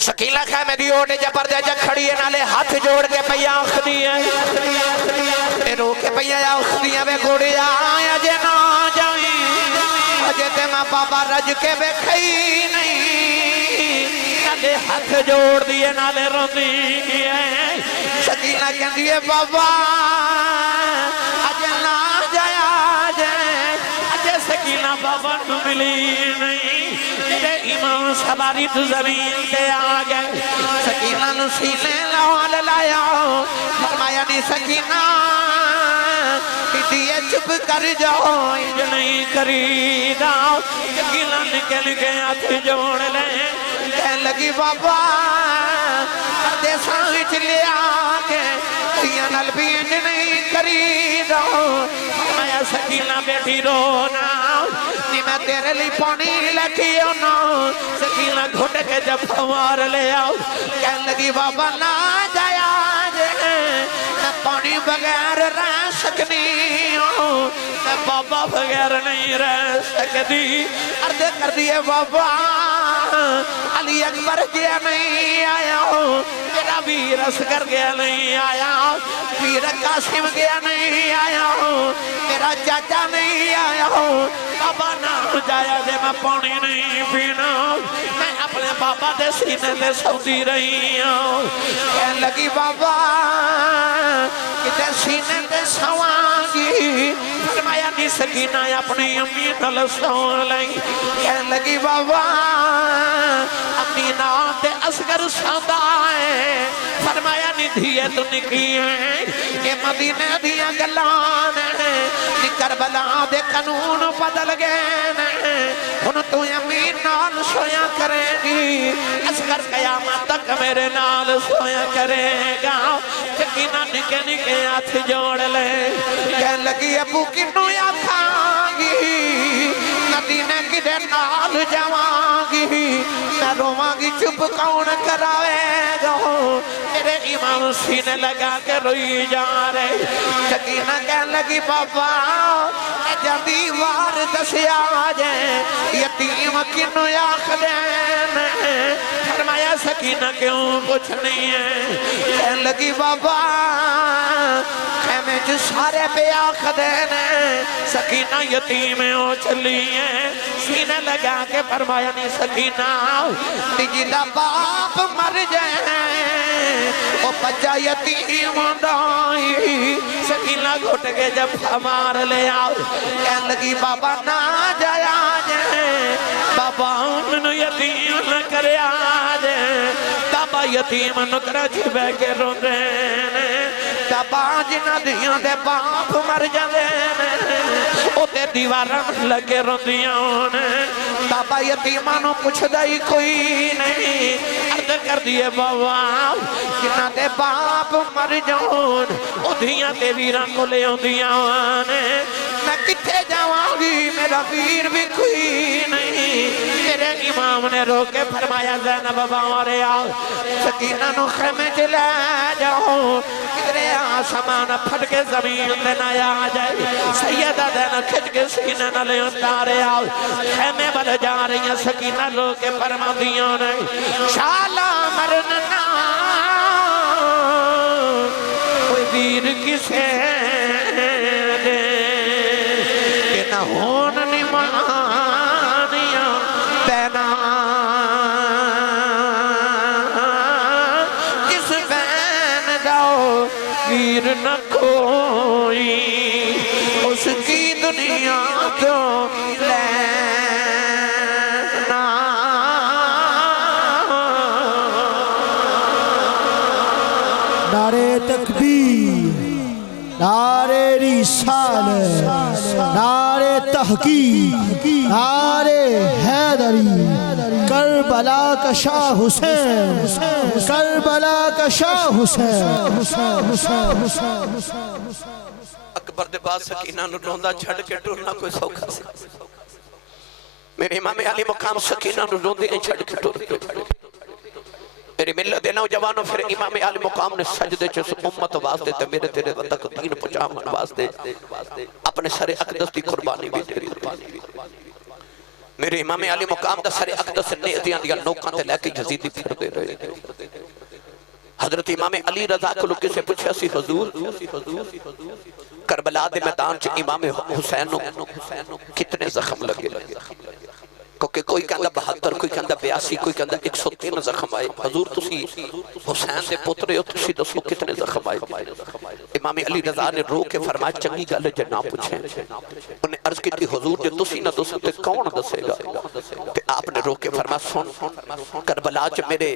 سکینہ خیمے دی اوٹے جبر دے جا کھڑی ہے نالے ہاتھ جوڑ کے پیا آخدی ہے رو کے پیا آخدی ہے وے گھوڑیا آیا جے نہ جائیں اجے تے ماں بابا رج کے بیکھئی نہیں نالے ہاتھ جوڑ دیئے نالے رو دیئے سکینہ کہن دیئے بابا اجے نہ جایا جائیں اجے سکینہ بابا نو ملی نہیں میرے امام سواری تو زمین تے آ گئے سکینہ نو سینے لوال لایا فرمایا نہیں سکینہ دیئے چپ کر جاؤ انج نہیں کری داؤ سکینہ نکل کے ہاتھ جوڑ لیں کہنے لگی بابا پردے سانچ لے آکے دیاں نل بھی انج نہیں کری داؤ میں سکینہ بیٹی رونا نی میں تیرے لی پانی لکی ہونا سکینہ گھٹ کے جب پھوار لے آؤ کہنے لگی بابا نہ جایا میں پانی بغیر رہ سکنی ہوں میں بابا بغیر نہیں رہ سکتی عرض کر دیے بابا علی اکبر گیا نہیں آیا ہوں میرا ویر اصغر گیا نہیں آیا ہوں ویر قاسم گیا نہیں آیا ہوں میرا چاچا نہیں آیا ہوں بابا نہ جایا دے میں پانی نہیں پینا میں اپنے بابا دے سینے دے سوتی رہی ہوں کہنے لگی بابا کتے سینے دے سوانگی فرمایا نہیں سکینہ اپنی امی نل سون لیں کہنے لگی بابا اپنی نام دے اصغر سوندہ ہے فرمایا نہیں دھیے تو نکی ہیں یہ مدینہ دیا گلان ہے کربلا دے قانون بدل گئے ان تو امین نال سویا کرے گی اصغر قیامت تک میرے نال سویا کرے گا سکینہ نکے نکے ہاتھ جوڑ لے کہنے لگی ابو کنو یا کھانگی مدینہ کی دے نال جوانگی میں روانگی چپ کون کراوے گا میرے امام سینے لگا کے روئی جا رہے سکینہ کہنے لگی بابا جدی وار دسیا جائیں یتیم کنو یا خدین فرمایا سکینہ کیوں کچھ نہیں ہے کہنے لگی بابا خیمے جو سارے پہ آخدین سکینہ یتیمیں ہو چلی ہیں سینے لگا کے فرمایا نہیں سکینہ تجھلا باپ مر جائیں وہ بچہ یتیم دائی سکینہ گھٹ کے جب ہمار لے آؤ کہنے لگی بابا نہ جایا جائیں بابا انہوں یتیم نہ کرے آجائیں بابا یتیم نکرہ چھبے کے رو دینے بابا جنہ دیاں دے باپ مر جاندے او تے دیوارہ لگے رو دیاں بابا یتیمانوں کچھ دائی کوئی نہیں عرض کر دیے بابا جنہ دے باپ مر جاؤن او دیاں تے ویران کو لے ہوں دیاں میں کتے جاؤں گی میرا ویر بھی کوئی نہیں میرے امام نے روکے فرمایا زینب بارے آؤ سکینہ نو خیمے چلے جاؤ کدرے آسمان پھٹ کے زمین دینا یا جائے سیدہ دینا کھٹ کے سکینہ نہ لے اتارے آؤ خیمے بل جا رہی ہیں سکینہ روکے فرما دیوں نے شالا مرننا کوئی ویر کسے دے کہ نہ ہون نمانیاں بینا کس بین داؤ ویر نہ کوئی اس کی دنیا تو لینا نعرے تکبیر نعرے رسالت نعرے تحقیق نعرے حیدری کربلا کا شاہ حسین کربلا کا شاہ حسین اکبر دے بعد سکینہ نو روندہ چھڑ کے ٹورنا کوئی سوکھا سے میرے امام علی مقام سکینہ نو روندے چھڑ کے ٹورنا میری ملت نوجوانوں پھر امام علی مقام نے سجدے چس امت واسطے تے میرے تیرے تک دین پچامن واسطے اپنے سر اقدس دی قربانی بھی تیری میرے امام علی مقام دا سر اقدس نیتیاں دیا نوکاں تے لے کے جزیدی پھر دے رہے حضرت امام علی رضا کو لوگ سے پوچھا سی حضور کربلا دے میدان چ امام حسین کتنے زخم لگے کیونکہ کوئی کہندہ 72 کوئی کہندہ 82 کوئی کہندہ 103 زخم آئے حضور تسی حسین دے پترے ہو تسی دسو کتنے زخم آئے امام علی رضا نے رو کے فرمایا چنگی گل ہے جنا پوچھیں انہیں عرض کی تھی حضور جو تسی نہ دسو تے کون دسے گا تے آپ نے رو کے فرمایا سن کربلا چ میرے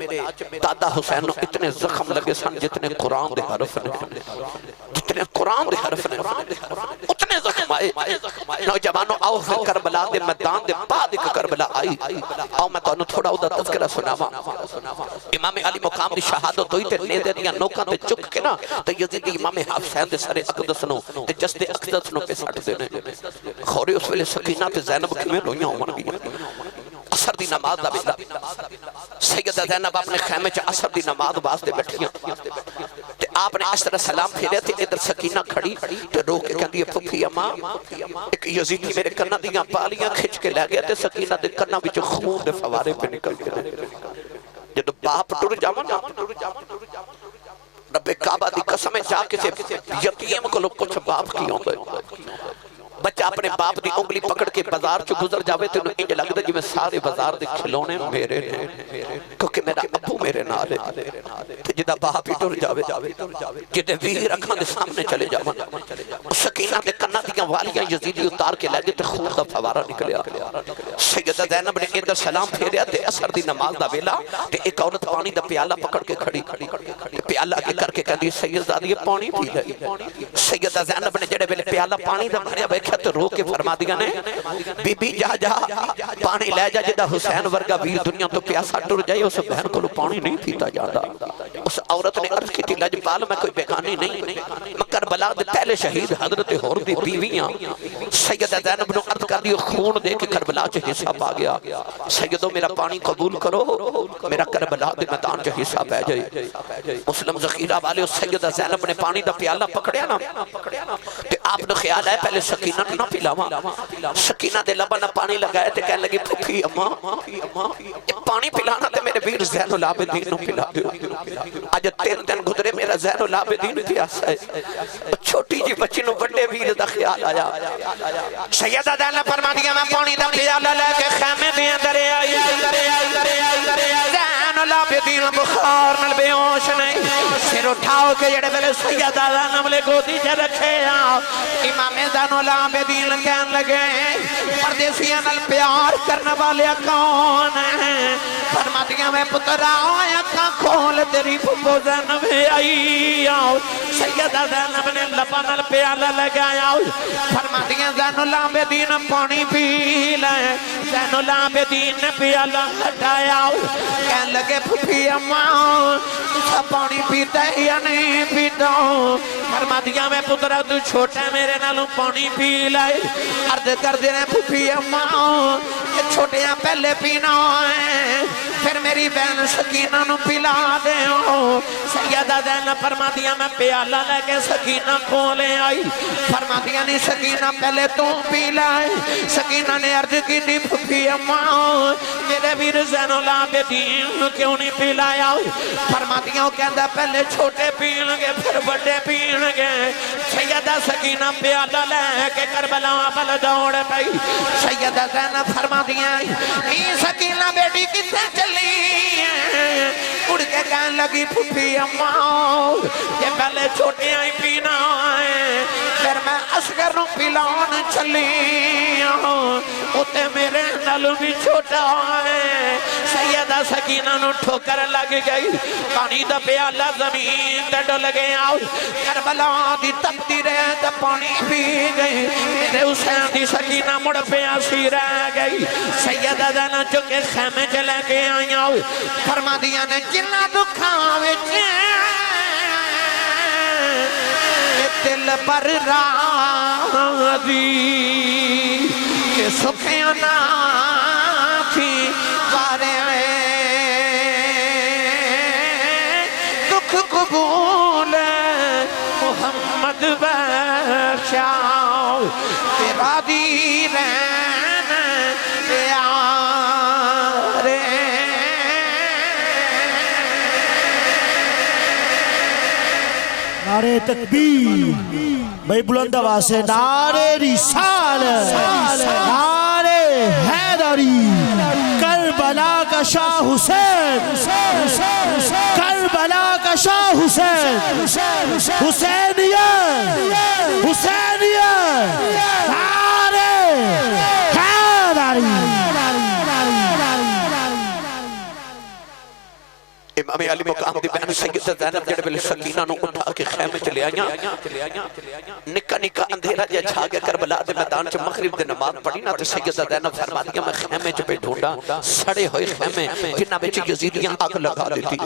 دادا حسین نو اتنے زخم لگے سن جتنے قرآن دے حرف نے جتنے قرآن دے حرف نے اتنے زخم آئے نوجوانوں آؤ کربلا دے میدان دے بعد ایک کربلا آئی آؤ میں تو انہوں تھوڑا ادھا تذکرہ سناوا امام علی مقام دی شہادت ہوئی تے نیدے دیا نوکاں تے چک کے نا تے یزیدی امام حسین دے سارے اقدس نو تے جس دے اقدس نو پہ سٹ دینے خورے اس ویلے سکینہ تے زینب کیویں رویاں عمر گیا عصر دی نماز دا ویلا سیدہ زینب اپنے خیمے چ عصر دی نماز واسطے بیٹھیاں تے آپ نے اس طرح سلام پھیرے تے ادھر سکینہ کھڑی تے رو کے کہندی ہے پھپھی اماں ایک یزیدی میرے کنا دیاں پالیاں کھچ کے لے گیا تے سکینہ دے کنا وچ خون دے فوارے پہ نکل کے جدو باپ ٹر جاواں رب کعبہ دی قسم جا کے یتیم کو لوگ کچھ باپ کی ہوندے بچہ اپنے باپ دی انگلی پکڑ کے بازار چ گزر جاوے تے انہوں انج لگدا جویں سارے بازار دے کھلونے میرے نے کیونکہ میرا ابو میرے نال ہے تے جدا باپ ہی ٹر جاوے جدے ویر اکھاں دے سامنے چلے جاواں سکینہ دے کنا دیاں والیاں یزیدی اتار کے لے گئے تے خون دا فوارہ نکلیا سیدہ زینب نے ادھر سلام پھیریا تے عصر دی نماز دا ویلا تے ایک عورت پانی دا پیالہ پکڑ کے کھڑی پیالہ اگے کر کے کہندی سیدہ یہ پانی پی لے سیدہ زینب نے جڑے ویلے پیالہ پانی دا بھریا ویکھیا تے رو کے فرما دیا نے بی بی جا پانی لے جا جدا حسین ورگا ویر دنیا تو پیاسا ٹر جائے اس بہن کو پانی نہیں پیتا جاتا اس عورت نے عرض کی تھی لجپال میں کوئی بیگانی نہیں میں کربلا دے پہلے شہید حضرت ہور دی بیویاں سیدہ زینب نے عرض کر دی خون دے کے کربلا چ حصہ پا گیا سیدو میرا پانی قبول کرو میرا کربلا دے میدان چ حصہ پہ جائے مسلم ذخیرہ والے سیدہ زینب نے پانی دا پیالہ پکڑیا نا تے آپ نے خیال ہے پہلے سکینہ نہ پلاواں سکینہ دے لبا نہ پانی لگائے تے کہنے لگی پھپھی اماں یہ پانی پلانا تے میرے ویر زین العابدین نو پلا دیو آج 3 دن گزرے میرا زین العابدین پیاسا ہے چھوٹی جی بچی نو بڑے ویر دا خیال آیا سیدہ زینب فرما دیا میں پانی دا پیالہ لے کے خیمے دے اندر آئی زین العابدین بخار نال بے ہوش نہیں سر اٹھاؤ کے جڑے میرے سیدہ زینب لے گودی چ رکھے امام زین العابدین کہن لگے پردیسیاں نال پیار کرنے والے کون ہیں فرما دیا میں پترا اکھاں کھول تیری پھپھو زینب آئی سیدہ زینب نے لباں نال پیالہ لگایا فرما دیا زین العابدین پانی پی لے زین العابدین نے پیالہ ہٹایا کہن لگے پھپھی اماں تسا پانی پیتا ہے یا نہیں پیتا فرما دیا میں پترا تو چھوٹا میرے نالوں پانی پی لائے عرض کر دینے پھپھی اماں یہ چھوٹیاں پہلے پینا ہے پھر میری بہن سکینہ نو پلا دے سیدہ زینب فرما دیا میں پیالہ لے کے سکینہ کھولے آئی فرما دیا نہیں سکینہ پہلے تو پی لائے سکینہ نے عرض کی نہیں پھپھی اماں میرے ویر زین العابدین کیوں نہیں پلایا فرما دیا وہ کہندہ پہلے چھوٹے پین گے پھر بڑے پین گے سیدہ سکینہ پیالہ لے کے کربلا بل دوڑ پئی سیدہ زینب فرما دیا نہیں سکینہ بیٹی کتنے چلی اڑ کے کہنے لگی پھپھی اماں یہ پہلے چھوٹیاں ہی پینا ہے پھر میں اصغر نو پلان چلی اتے میرے نال بھی چھوٹا ہے سیدہ سکینہ نو ٹھوکر لگ گئی پانی دا پیالہ زمین تے ڈل گیا کربلا دی تپتی رہے تے پانی پی گئی میرے حسین دی سکینہ مڑ پیاسی رہ گئی سیدہ زینب چکے خیمے چلے کے آئیاں فرما دیا نے جنہ دکھاں وچ دل پر راضی کہ سکھیاں نہ تھی وارے دکھ قبول محمد بخشا تیرا دی رہن پیارے نعرے تکبیر بھائی بلند آواز سے نعرے رسالت نعرے حیدری کربلا کا شاہ حسین کربلا کا شاہ حسین حسینیت حسینیت نعرے حیدری امام علی مقام دی بہن سیدہ زینب جڑے بلے سکینہ نو اٹھا کے خیمے چلے آئیاں نکا نکا اندھیرا جا چھا کے کربلا دے میدان چ مغرب دے نماز پڑھی نا تے سیدہ زینب فرما دیا میں خیمے چ پہ ڈھونڈا سڑے ہوئے خیمے جنہ بچ یزیدیاں آگ لگا دیتی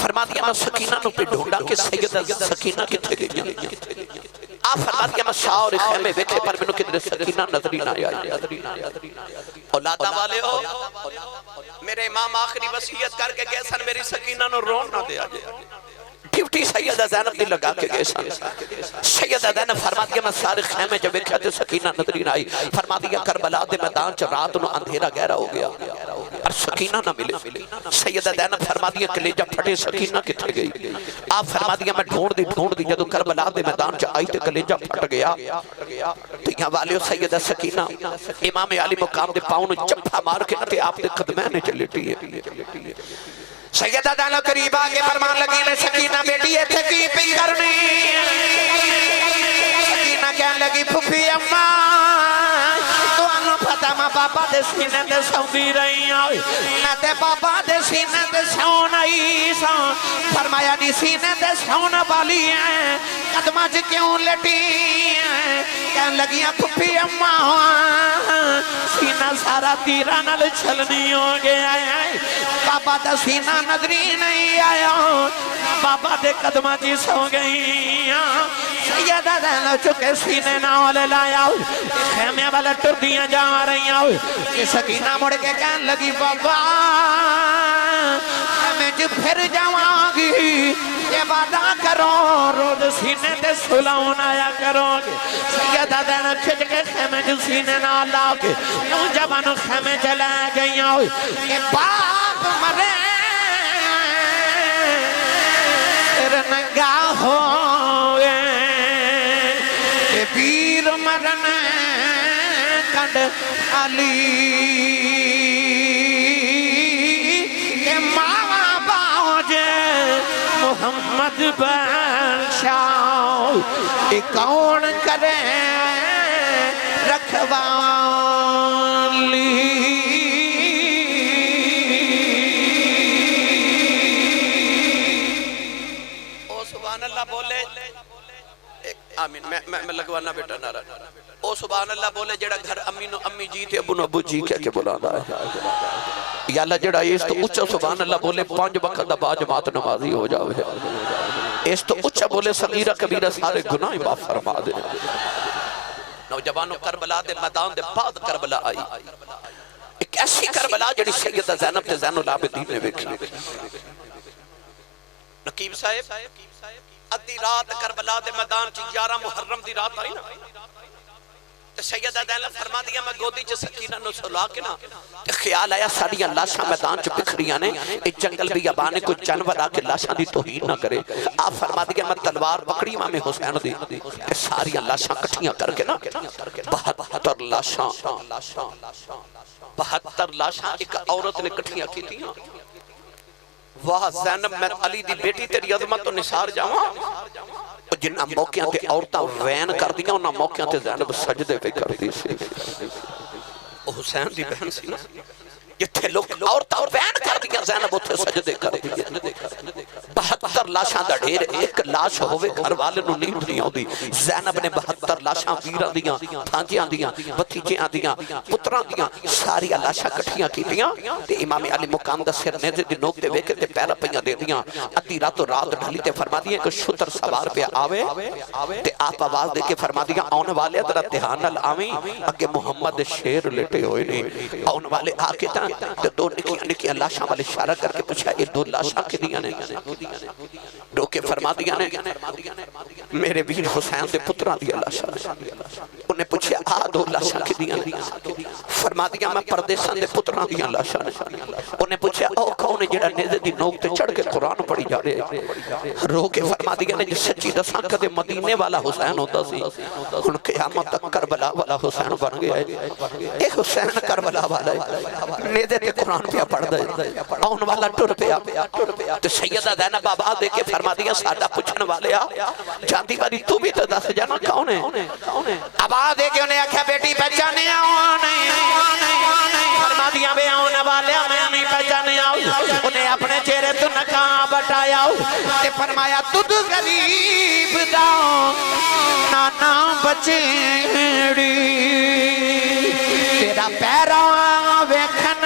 فرما دیا میں سکینہ نو پہ ڈھونڈا کہ سیدہ سکینہ کتھے گئی آپ فرما دیا میں شاہ اور خیمے ویکھے پر منو کدھر سکینہ نظری نہ آئی اولادہ والے ہو میرے امام آخری وصیت کر کے گئے سن میری سکینہ نو رون نہ دیا جائے ڈیوٹی سیدہ زینب دی لگا کے گئے سن سیدہ زینب فرما دیا میں سارے خیمے جب ایک تے سکینہ نظری نہ آئی فرما دیا کربلا دے میدان چ رات نو اندھیرا گہرا ہو گیا اور سکینہ نہ ملے سیدہ زینب فرما دیا کلیجہ پھٹے سکینہ کتھے گئی آپ فرما دیا میں ڈھونڈ دی جدو کربلا دے میدان چ آئی تے کلیجہ پھٹ گیا تو یہاں والیو سیدہ سکینہ امام علی مقام دے پاؤں نو چپا مار کے تے آپ دے قدمین چ لیٹی ہے سیدہ دانو قریب آگے فرمان لگی میں سکینہ بیٹی ایتھے کی پی کرنی سکینہ کہنے لگی پھوپھی اماں تو انو پتہ میں بابا دے سینے دے سوندی رہی آئی نہ تے بابا دے سینے دے سون آئی سان فرمایا نہیں سینے دے سون والی ہیں قدمہ چ کیوں لٹی ہیں کہنے لگیاں پھوپھی اماں سینہ سارا تیرہ نل چھلنی ہو گیا ہے بابا دا سینہ نظری نہیں آیا بابا دے قدمہ جی سو گئی سیدہ زینب چکے سینے ناولے لایا خیمے والا ٹردیاں جا رہی ہیں سکینہ مڑ کے کہنے لگی بابا میں جو پھر جاؤں گی یہ وعدہ کرو روز سینے تے سلاؤن آیا کرو گے سیدہ زینب کھچ کے خیمے جو سینے نہ لاؤ گے یوں جبانو خیمے چلے گئی ہوئی کہ باپ مرے تیرے نگاہ ہوئے کہ پیر مرنے کند علی کہ ماما باوجے محمد بخشاؤ کہ کون کرے رکھوالی او سبحان اللہ بولے آمین میں لگوانا بیٹا نارا او سبحان اللہ بولے جڑا گھر امی نو امی جی تے ابو نو ابو جی کیا کہ بلانا ہے یا اللہ جڑا اس تو اچھا سبحان اللہ بولے 5 وقت دا با جماعت نمازی ہو جاوے اس تو اچھا بولے صغیرہ کبیرہ سارے گناہ معاف فرما دے نوجوانوں کربلا دے میدان دے بعد کربلا آئی ایک ایسی کربلا جڑی سیدہ زینب تے زین العابدین نے ویکھی نقیب صاحب ادھی رات کربلا دے میدان چ 11 محرم دی رات آئی نا سیدہ زینب فرما دیا میں گودی چ سکینہ نو سلا کے نا خیال آیا ساڑیاں لاشاں میدان چ بکھریاں نے ایک جنگل بھی ابانے کو جانور آ کے لاشاں دی توہین نہ کرے آپ فرما دیا میں تلوار پکڑی امام حسین دی کہ ساریاں لاشاں کٹھیاں کر کے نا 72 لاشاں 72 لاشاں ایک عورت نے کٹھیاں کی تھی واہ زینب میں علی دی بیٹی تیری عظمت تو نثار جاواں جنہ موقعوں تے عورتاں وین کر دیا انہاں موقعوں تے زینب سجدے پہ کر دی سی حسین دی بہن سی نا جتھے لوگ عورتاں وین کر دیا زینب اتھے سجدے کر دیا 72 لاشاں دا ڈھیر ایک لاش ہوئے گھر والے نو نیند نہیں ہوندی زینب نے 72 لاشاں ویراں دیاں تھانجیاں دیاں بھتیجیاں دیاں پتراں دیاں ساری لاشاں کٹھیاں کیتیاں تے امام علی مقام دا سر نیزے دی نوک تے ویکھے تے پیرا پئیاں دے دیاں ادھی راتوں رات ڈھلی تے فرما دیاں کہ شتر سوار پہ آوے تے آپ آواز دے کے فرما دیاں آنے والے ذرا دھیان نال آویں اگے محمد شیر لیٹے ہوئے نہیں آنے والے آ کے تے 2 نکیاں لاشاں والے اشارہ کر کے پوچھا یہ 2 لاشاں کدیاں نے روکے فرما دیا نے میرے ویر حسین دے پتراں دی لاشاں انہیں پوچھا آ 2 لاشاں کدیاں نے فرما دیا میں پردیساں دے پتراں دی لاشاں انہیں پوچھا او کون جڑا نیزے دی نوک تے چڑھ کے قرآن پڑھی جا رہے روکے فرما دیا نے جس سچی دساں کدے مدینے والا حسین ہوتا سی ان قیامت تک کربلا والا حسین بن گیا ہے اے حسین کربلا والا ہے نیزے تے قرآن پہ پڑھ دے آن والا ٹر پیا تو سیدہ زینب آواز دے کے فرما دیا ساڈا پوچھن والے جاندی والی تو بھی تو دس جانا کون ہے آواز دے کے انہیں آکھیا بیٹی پہچانے فرما دیا بے آنے والے میں نہیں پہچانے انہیں اپنے چہرے تو نکال تد غریب دا نانا بچیڑی تیرا پیرا ویکھن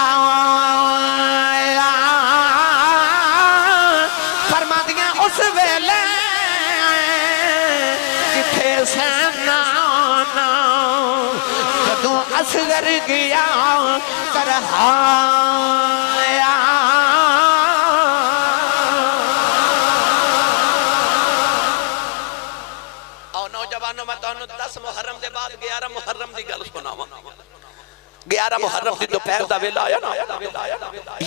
آیا فرما دیاں اس ویلے جتھے سنانا جدوں اصغر گیا کرہایا اور نوجوانوں میں تو 10 محرم دے بعد 11 محرم دی گل سناواں 11 محرم دی دوپہر دا ویلا آیا نا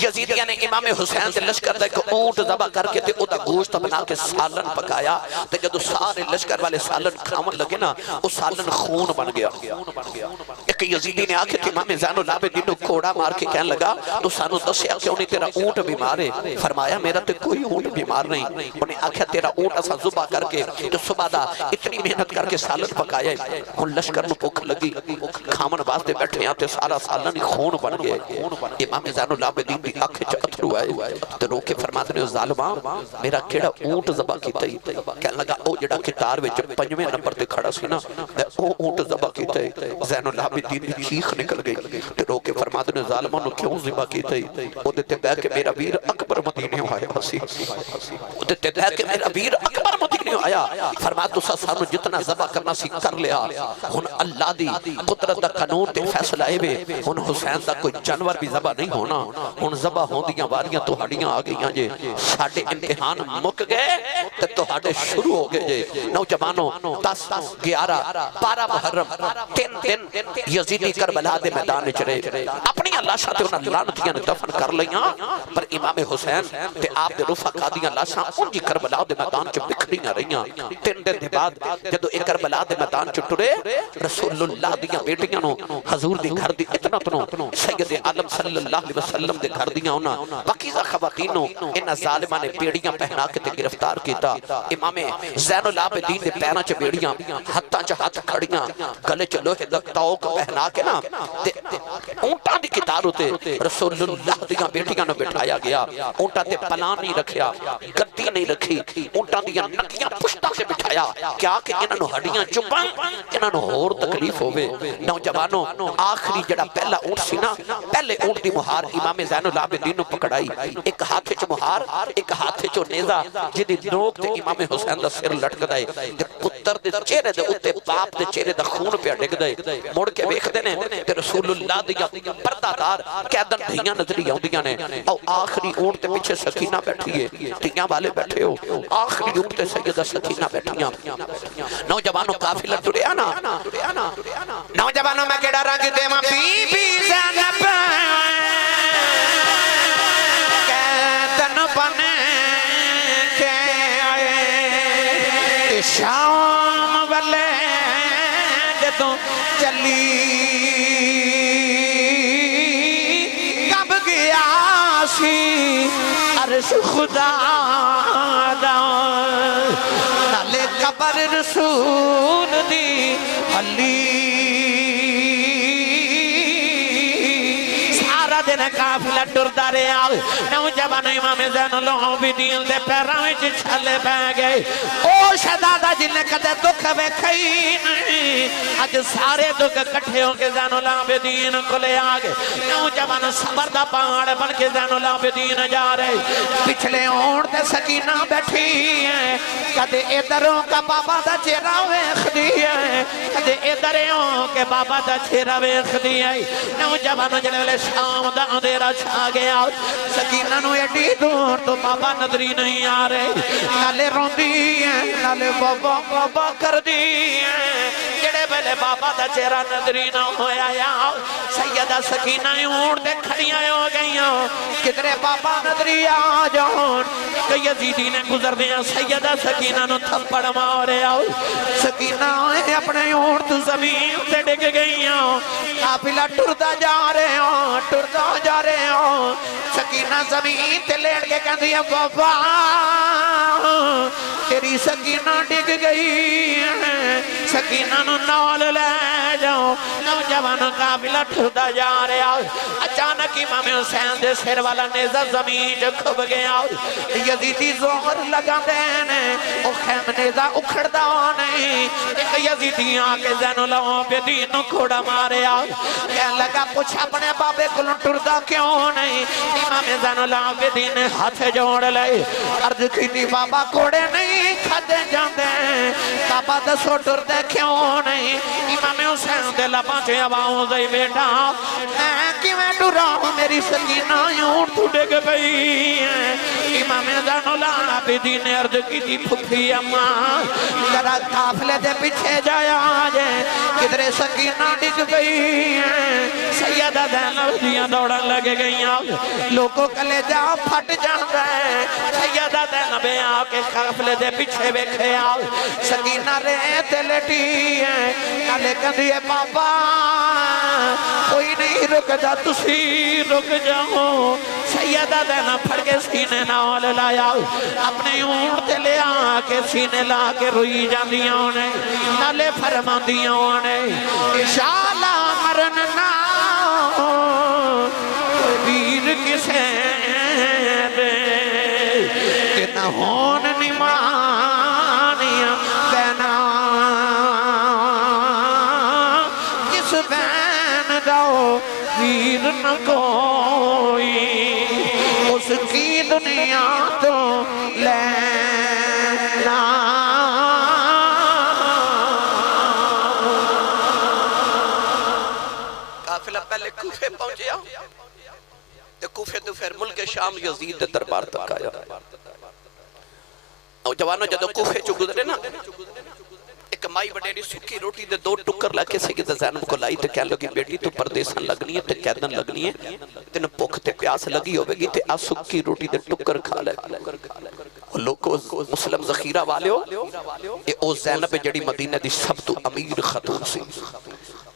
یزیدیاں نے امام حسین دے لشکر دا ایک اونٹ ذبح کر کے تے او دا گوشت بنا کے سالن پکایا تے جدوں سارے لشکر والے سالن کھاون لگے نا او سالن خون بن گیا ایک یزیدی نے آکے امام زین العابدین نو کوڑا مار کے کہنے لگا تو سانو دسیا کیوں نہیں تیرا اونٹ بیمار ہے فرمایا میرا تے کوئی اونٹ بیمار نہیں انہیں آکھیا تیرا اونٹ اسا ذبح کر کے تو صبح دا اتنی محنت کر کے سالن پکایا ہے ہن لشکر نو بھوک لگی کھاون واسطے بیٹھے ہیں تے سارا سالن خون بن گئے امام زین العابدین دی آنکھیں چ اتھرو آئے تے رو کے فرماتے نے ظالما میرا کیڑا اونٹ ذبح کیتا ہی کہنے لگا او جڑا کتار وچ 5ویں نمبر تے کھڑا سی نا او اونٹ ذبح کیتا ہے زین العابدین دی چیخ نکل گئی تے رو کے فرماتے نے ظالما نو کیوں ذبح کیتا ہی او تے بیٹھ کے میرا ویر اکبر مدینے آیا سی او تے بیٹھ کے میرا ویر اکبر مدینے آیا فرمایا تساں سانو جتنا ذبح کرنا سی کر لیا ہن اللہ دی قدرت دا قانون تے فیصلہ اے ہن حسین دا کوئی جانور بھی ذبح نہیں ہونا ہن ذبح ہوندیاں واریاں تہاڈیاں آ گئیاں جے ساڈے امتحان مک گئے تے تہاڈے شروع ہو گئے جے نوجوانوں 10 11 12 محرم 3 دن یزیدی کربلا دے میدان وچ رہے اپنی لاشاں تے انہاں لعنتیاں نے دفن کر لیاں پر امام حسین تے آپ دے رفقا دیاں لاشاں انہی کربلا دے میدان وچ بکھریاں رہیاں 3 دن دے بعد جدوں اے کربلا دے میدان وچ ٹرے رسول اللہ دیاں بیٹیاں نو حضور دی گھر دی اتنا تنو سید عالم صلی اللہ علیہ وسلم دے گھر دیاں ہونا وقیزہ خواتینوں انہا ظالمہ نے بیڑیاں پہنا کے تے گرفتار کیتا امام زین العابدین دے پیران چ بیڑیاں ہتھاں چ ہاتھ کھڑیاں گلے چ لوہے دا توق پہنا کے نا اونٹاں دی کتار ہوتے رسول اللہ دیاں بیٹیاں نو بٹھایا گیا اونٹاں تے پناہ نہیں رکھیا گدی نہیں رکھی اونٹاں دیاں نکیاں پشتاں سے بٹھایا کیا کہ انہاں نو ہڈیاں چپاں انہاں نو ہور تکلیف ہوئے نوجوانوں آخری جڑا پہلا اونٹ سی نا پہلے اونٹ دی مہار امام زین العابدین نو پکڑائی ایک ہاتھ چ مہار ایک ہاتھ چ نیزا جدی نوک تے امام حسین دا سر لٹکدا ہے تے پتر دے چہرے دے اوتے باپ دے چہرے دا خون پیا ڈگدا ہے مڑ کے ویکھدے نے تے رسول اللہ دی پردہ دار قیدن دھیاں نظری آوندیاں نے او آخری اونٹ تے پیچھے سکینہ بیٹھی ہے دھیاں والے بیٹھے ہو آخری اونٹ تے سیدہ سکینہ بیٹھیاں نوجوانوں قافلہ ٹریا نا نوجوانوں میں کیڑا رنگ دے ماں بی بی زینب قیدن بنے کے آئے شام والے جدوں چلی کب گیا سی عرش خدا دا نالے قبر رسول دی علی دن قافلہ ٹردا رہا نوجوان امام زین العابدین دے پیراں وچ چھلے پے گئے او شہزادہ جن نے کدے دکھ ویکھی نہیں اج سارے دکھ کٹھے ہو کے زین العابدین کو لے آ گئے نوجوان صبر دا پہاڑ بن کے زین العابدین جا رہے پچھلے اونٹ تے سکینہ بیٹھی ہے کدے ادھروں کا بابا دا چہرہ ویکھدی ہے کدے ادھروں کے بابا دا چہرہ ویکھدی ہے نوجوان جڑے ویلے شام دا اندھیرا چھا گیا سکینہ نو ایڈی دور تو بابا نظری نہیں آ رہے نالے روندی ہیں نالے بابا بابا کر دی ہیں جڑے پہلے بابا دا چہرہ نظری نہ ہویا یا سیدہ سکینہ اونٹ دے کھڑیاں ہو گئیاں کدرے بابا نظری آ جان کہ یزیدی نے گزر دیا سیدہ سکینہ نو تھپڑ مارے آؤ سکینہ اپنے اونٹ زمین تے ڈگ گئیاں قافلہ ٹردا جا رہے ہوں ٹردا جا رہے ہوں سکینہ زمین تے لیٹ کے کہہ دیا بابا تیری سکینہ ڈگ گئی ہے سکینہ نو نال لے جاؤ نوجوان قافلہ ٹھردا جا رہا اچانک امام حسین دے سر والا نیزہ زمین جو کھب گیا یزیدی زہر لگا دینے او خیم نیزہ اکھڑدا نہیں ایک یزیدی آکے زین العابدین کھوڑا ماریا کہنے لگا کچھ اپنے بابے کو ٹردا کیوں نہیں امام زین العابدین ہاتھ جوڑ لے عرض کی تھی بابا کوڑے نہیں کھدے جاندے کعبہ دسو ٹردے کیوں نہیں امام حسین دے لباں چے آواؤں زی بیٹا میں کیویں ٹرا ہوں میری سکینہ یوں تو ڈگ پئی امام زین العابدین نے عرض کی تھی پھپھی اماں ذرا قافلے دے پیچھے جایا آجے کدھرے سکینہ ڈگ پئی سیدہ زینب دیاں دوڑا لگے گئیاں لوگوں کلے جا پھٹ جاندہ ہے سیدہ زینب آکے قافلے دے پیچھے بیکھے آؤ سکینہ ریت لیٹی ہے کالے کندھیے بابا کوئی نہیں رک جا تسی رک جاؤ سیدہ زینب پھڑ کے سینے نال لایا اپنے اونٹ تے لے آکے سینے لا کے روئی جاندیاں نے نالے فرماندیاں نے انشاءاللہ مرننا ویر کسے دے کہ نہ ہون نمانیاں بینا کس بین جاؤ ویر نہ کوئی اس کی دنیا تو لینا قافلہ پہلے کوفے پہنچیا تے کوفے تو پھر ملک شام یزید دے دربار تک آیا نوجوانوں جدو کوفے چو گزرے نا ایک مائی بڑے سکی روٹی دے دو ٹکر لے کے سیدہ زینب کو لائی تے کہنے لگی بیٹی تو پردیسن لگنی ہے تے قیدن لگنی ہے تین بھوک تے پیاس لگی ہوئے گی تے آ سکی روٹی دے ٹکر کھا لے لوگو مسلم ذخیرہ والے ہو اے او زینب جڑی مدینہ دی سب تو امیر خاتون سی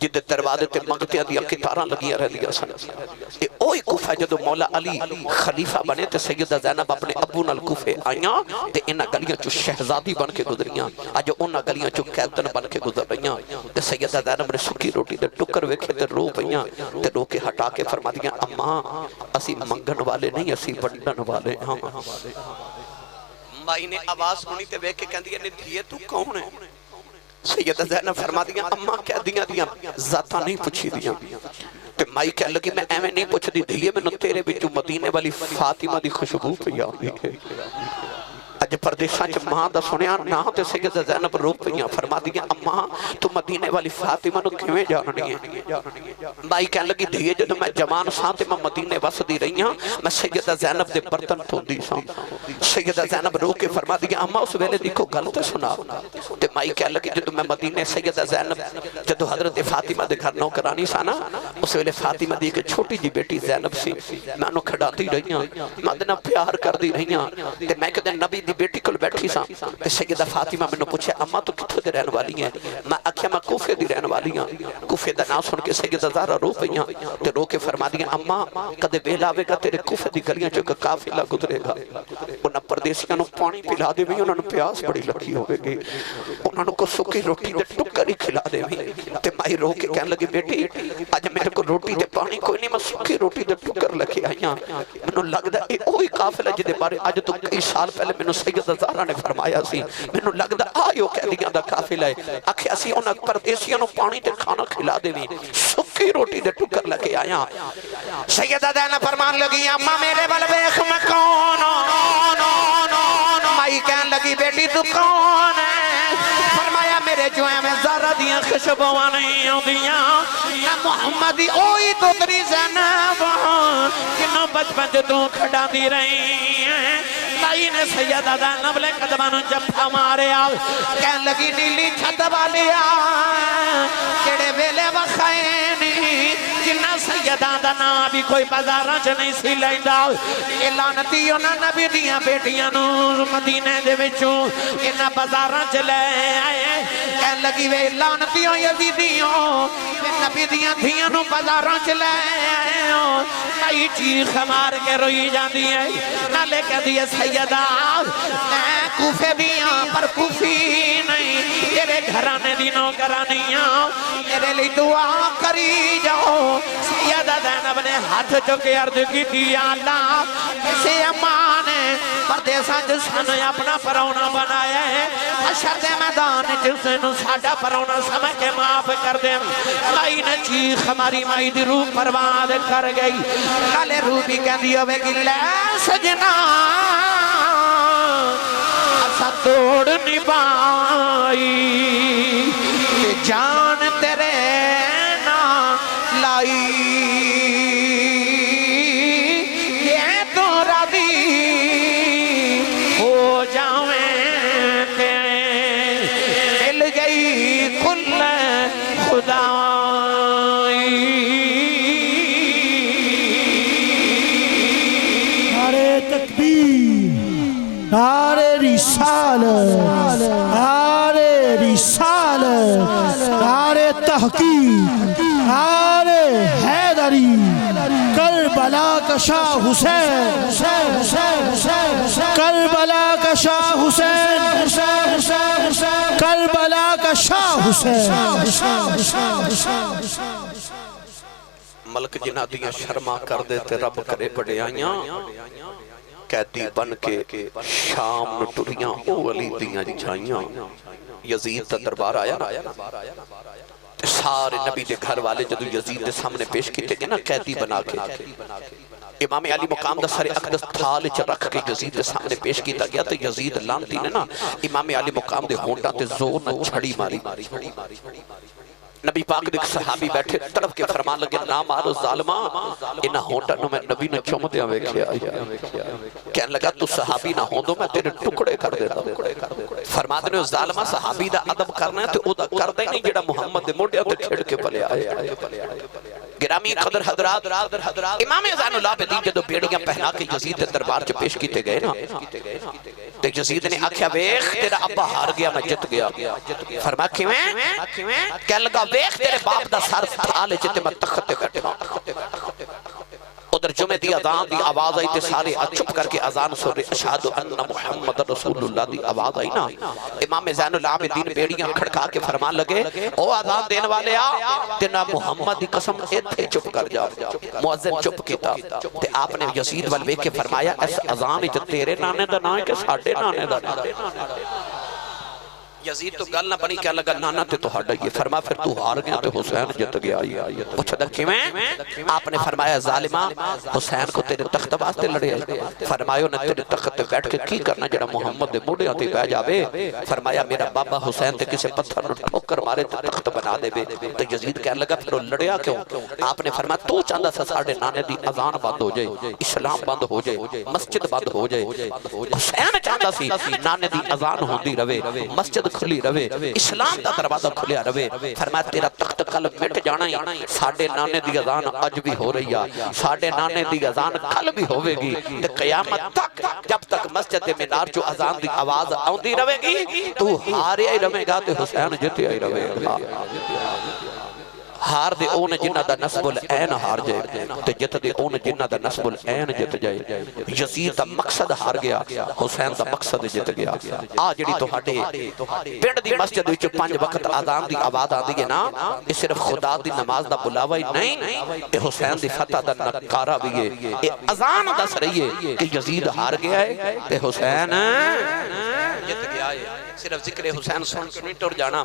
جدے دروازے تے منگتے دیا کتاراں لگیاں رہ لیا سن اے اوہی کوفہ جدو مولا علی خلیفہ بنے تے سیدہ زینب اپنے ابو نال کوفے آئیاں تے انہاں گلیاں چو شہزادی بن کے گزریاں آج انہاں گلیاں چو قیدن بن کے گزر رہیاں تے سیدہ زینب نے سکی روٹی دے ٹکر ویکھے تے رو پئیاں تے رو کے ہٹا کے فرما دیاں اماں اسی منگن والے نہیں اسی ونڈن والے ہاں مائی نے آواز سنی تے ویکھ کے کہندی ہے دھیے تو کون ہے سیدہ زینب فرما دیاں اماں کہہ دیاں ذاتاں نہیں پوچھی دیاں تے مائی کہہ لگی میں ایویں نہیں پوچھ دی دھیے میں نو تیرے وچوں مدینے والی فاطمہ دی خوشبو پئی آندی ہے اج پردیساں چ ماں دا سنیا نا تے سیدہ زینب رو پئیاں فرما دیاں اماں تو مدینے والی فاطمہ نو کیویں جاننی ہے مائی کہن لگی دھیے جدوں میں جوان ساں تے میں مدینے وسدی رہی ہاں میں سیدہ زینب دے برتن دھوندی ساں سیدہ زینب رو کے فرما دیاں اماں اس ویلے دیکھو گل تے سنا تے مائی کہن لگی جدوں میں مدینے سیدہ زینب جدوں حضرت فاطمہ دے گھر نوکرانی سا نا اس ویلے فاطمہ دی ایک چھوٹی جی بیٹی زینب سی میں انہوں کھڑاتی رہی ہاں میں دے نال پیار کردی رہی ہاں تے میں کدے نبی دی بیٹی کول بیٹھی سا تے سیدہ فاطمہ میں نے پوچھا اماں تو کتھوں دے رہن والی ہیں میں آکھیا میں کوفے دی رہن والی ہاں کوفے دا نام سن کے سیدہ زہرا رو پئیاں تے رو کے فرما دیاں اماں کدے ویل آوے گا تیرے کوفے دی گلیاں چوں قافلہ گزرے گا انہاں پردیسیاں نو پانی پلا دے وی انہاں نو پیاس بڑی لگی ہوے گی انہاں نو کو سکی روٹی دے ٹکر ہی کھلا دے وی تے مائی رو کے کہن لگی بیٹی اج میرے کو روٹی تے پانی کوئی نہیں میں سکی روٹی دے ٹکر لے کے آئی ہاں مینوں لگدا اے اوہی قافلہ جدے بارے اج تو کئی سال پہلے مینوں سیدہ زہرا نے فرمایا سی مینوں لگدا آیو قیدیاں دا قافلہ ہے آکھیا سی انہاں پردیسیاں نو پانی تے کھانا کھلا دے وی سکی روٹی دے ٹکر لے کے آیا سیدہ زینب فرمان لگی اماں میرے ول ویکھ میں کون مائی کہن لگی بیٹی تو کون ہے فرمایا میرے جوئیں میں ذرا دیاں خوشبوئیں نہیں ہوندیاں نہ محمد اوہی تو تری زینب کنوں بچپن جدوں کھڑا دی رہی ہیں مائی نے سیدہ زینب لے قدمانوں جفا مارے آؤ کہن لگی نیلی چھت والی کیڑے ویلے وخائنی جنہ سیدہ دا نام بھی کوئی بازاراں چ نہیں سی لیندا اے لعنتی انہاں نبی دیاں بیٹیاں نو مدینے دے وچوں انہاں بازاراں چ لے آئے کہن لگی وے لعنتیوں یزیدیوں نبی دیاں دھیاں نو بازاراں چ لے آئے مائی چیخ مار کے روئی جاندی ہے نالے کہندی ہے سیدہ میں کوفے دیاں پر کوفی نہیں تیرے گھرانے دی نوکرانیاں میرے لیے دعا کری جاؤ سیدہ زینب نے ہاتھ چکے عرض کی یا اللہ اسے امان ہے پردیساں جسن اپنا پرونا بنایا ہے حشر دے میدان جسن ساڑا پرونا سمجھ کے معاف کر دیں مائی نے چیخ ہماری مائی دی روح پرواد کر گئی کالے روح بھی کہہ دیو بے گی لے سجنا اسا توڑ نبائی کہ جان تیرے نہ لائی یہ تو راضی ہو جاویں تیرے مل گئی کل خدائی نعرے تکبیر نعرے رسالت نعرے رسالت نعرے تحقیق نعرے حیدری کربلا کا شاہ حسین کربلا کا شاہ حسین کربلا کا شاہ حسین ملک جنہ دیاں شرما کر دیتے رب کرے بڑے آئیاں قیدی بن کے شام نٹوریاں او علی دیاں جھائیاں یزید تا دربار آیا سارے نبی دے گھر والے جدو یزید دے سامنے پیش کیتے گئے نا قیدی بنا کے امام علی مقام دا سر اقدس تھال چ رکھ کے یزید دے سامنے پیش کیتا گیا تو یزید لانتی نے نا امام علی مقام دے ہونٹاں تے زور نہ چھڑی ماری نبی پاک دیکھ صحابی بیٹھے طرف کے فرمان لگے نا مارو ظالمہ انہا ہونٹا نو میں نبی نے چوم دیا ویکھیا کہنے لگا تو صحابی نہ ہوں دو میں تیرے ٹکڑے کر دیتا فرما دے ظالمہ صحابی دا عدب کرنا ہے تو او دا کر دے نہیں جڑا محمد دے موڑے تے کھڑ کے پلے آئے گرامی قدر حضرات امام زین العابدین جدو بیڑیاں پہنا کے یزید دربار چ پیش کیتے گئے نا تو یزید نے آکھیا ویخ تیرا ابا ہار گیا میں جت گیا فرما کیویں کہنے لگا ویخ تیرے باپ دا سر تھالے جتے میں تخت بیٹھا ادھر جمعہ دی اذان دی آواز آئی تے سارے چپ کر کے اذان سن رہے اشہد ان محمد رسول اللہ دی آواز آئی نا امام زین العابدین بیڑیاں کھڑکا کے فرمان لگے او اذان دین والے آ تینا محمد دی قسم ایتھے چپ کر جا مؤذن چپ کیتا تے آپ نے یزید والوے کے فرمایا اس اذان وچ تیرے نانے دا نا ہے کہ ساڈے نانے دا نا یزید تو گل نہ بنی کیا لگا نانا تے تو ہڈا یہ فرما پھر تو ہار گیا تے حسین جت گیا پوچھا دا کیویں آپ نے فرمایا ظالمہ حسین کو تیرے تخت واسطے لڑے فرمایا نہ تیرے تخت تے بیٹھ کے کی کرنا جڑا محمد دے موڑے تے بہ جاوے فرمایا میرا بابا حسین تے کسے پتھر نہ ٹھوکر مارے تے تخت بنا دے تو یزید کہنے لگا پھر لڑیا کیوں آپ نے فرمایا تو چاہندا سا ساڈے نانے دی اذان بند ہو جائے اسلام بند ہو جائے مسجد بند ہو جائے حسین چاہندا سی نانے دی اذان ہوندی رہے مسجد کھلی رہے اسلام دا دروازہ کھلیا رہے فرمایا تیرا تخت کل مٹ جانا ہی ساڑھے نانے دی اذان اج بھی ہو رہی ہے ساڑھے نانے دی اذان کل بھی ہوئے گی تے قیامت تک جب تک مسجد مینار جو اذان دی آواز آؤندی رہے گی تو ہارے ہی رہے گا تے حسین جتے ہی رہے گا ہار دے اون جنہ دا نسب العین ہار جائے تے جت دے اون جنہ دا نسب العین جت جائے یزید دا مقصد ہار گیا حسین دا مقصد جت گیا آ جڑی تو ہٹے پنڈ دی مسجد وچ 5 وقت آذان دی آواز آندی ہے نا یہ صرف خدا دی نماز دا بلاوا ہی نہیں اے حسین دی فتح دا نکارہ بھی ہے اے اذان دس رہی ہے کہ یزید ہار گیا ہے تے حسین جت گیا ہے صرف ذکر حسین سن ٹر جانا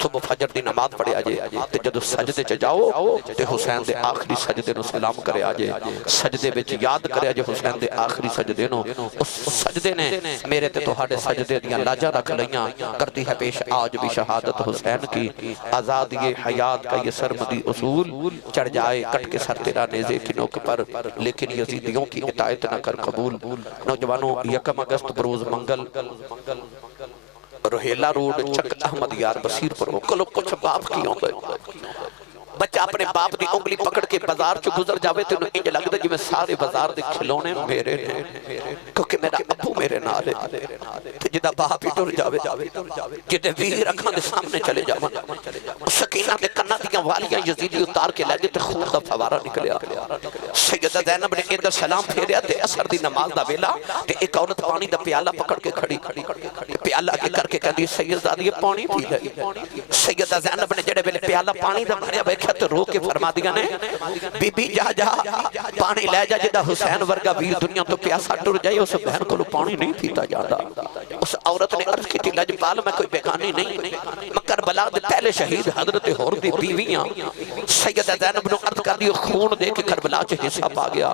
صبح فجر دی نماز پڑھے آجے تے جدو سجدے چ جاؤ تے حسین دے آخری سجدے نو سلام کرے آجے سجدے وچ یاد کرے آجے حسین دے آخری سجدے نو اس سجدے نے میرے تے تہاڈے سجدے دیاں لاجاں رکھ لیاں کرتی ہے پیش آج بھی شہادت حسین کی آزادی حیات کا یہ سرمدی اصول چڑھ جائے کٹ کے سر تیرا نیزے کی نوک پر لیکن یزیدیوں کی اطاعت نہ کر قبول نوجوانوں 1 اگست بروز منگل روہیلا روڈ چک احمد یار بصیر پر ہو کلو کچھ باپ کی ہوندے بچہ اپنے باپ دی انگلی پکڑ کے بازار چو گزر جاوے تو انہوں انجھے لگتا جی میں سارے بازار دے کھلونے میرے نے کیونکہ میرا ابو میرے نالے تو جدہ باپ ہی ٹر جاوے جدہ ویر اکھاں دے سامنے چلے جاوے سکینہ دے کنہ دی دیاں والیاں یزیدی اتار کے لے گئے تے خون دا فوارہ نکلیا سیدہ زینب نے ادھر سلام پھیریا تے اثر دی نماز دا ویلا تے ایک عورت پانی دا پیالہ پکڑ کے کھڑی پیالہ کے کر کے کہندی سیدہ یہ پانی پی لئی سیدہ زینب نے جڑے ویلے پیالہ پانی دا بھریا بیٹھا تے رو کے فرما دیا نے بی بی جا پانی لے جا جدا حسین ورگا ویر دنیا تو پیاسا ٹر جائے اس بہن کو پانی نہیں پیتا جاتا اس عورت نے عرض کی تھی لجپال میں کوئی بیگانی نہیں میں کربلا دے پہلے شہید حضرت ہور دی بیویاں سیدہ زینب نے عرض کر دی خون دے کے کربلا چ حصہ پا گیا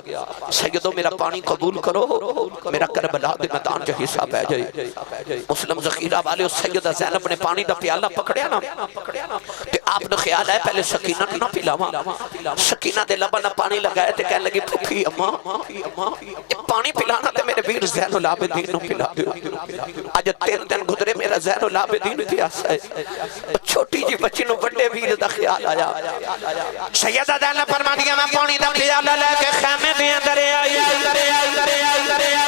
سیدو میرا پانی قبول کرو میرا کربلا دے میدان چ حصہ پہ جائے مسلم ذخیرہ والے سیدہ زینب نے پانی دا پیالہ پکڑیا نا تے آپ نے خیال ہے پہلے سکینہ نہ پلاواں سکینہ دے لبا نہ پانی لگائے تے کہنے لگی پھوپھی اماں پانی پلانا تے میرے ویر زین العابدین نو پلا دیو اج 3 دن گزرے میرا زین العابدین پیاسا ہے چھوٹی جی بچی نو بڑے ویر دا خیال آیا سیدہ زینب فرما دیا میں پانی دا پیالہ لے کے خیمے دے اندر آئی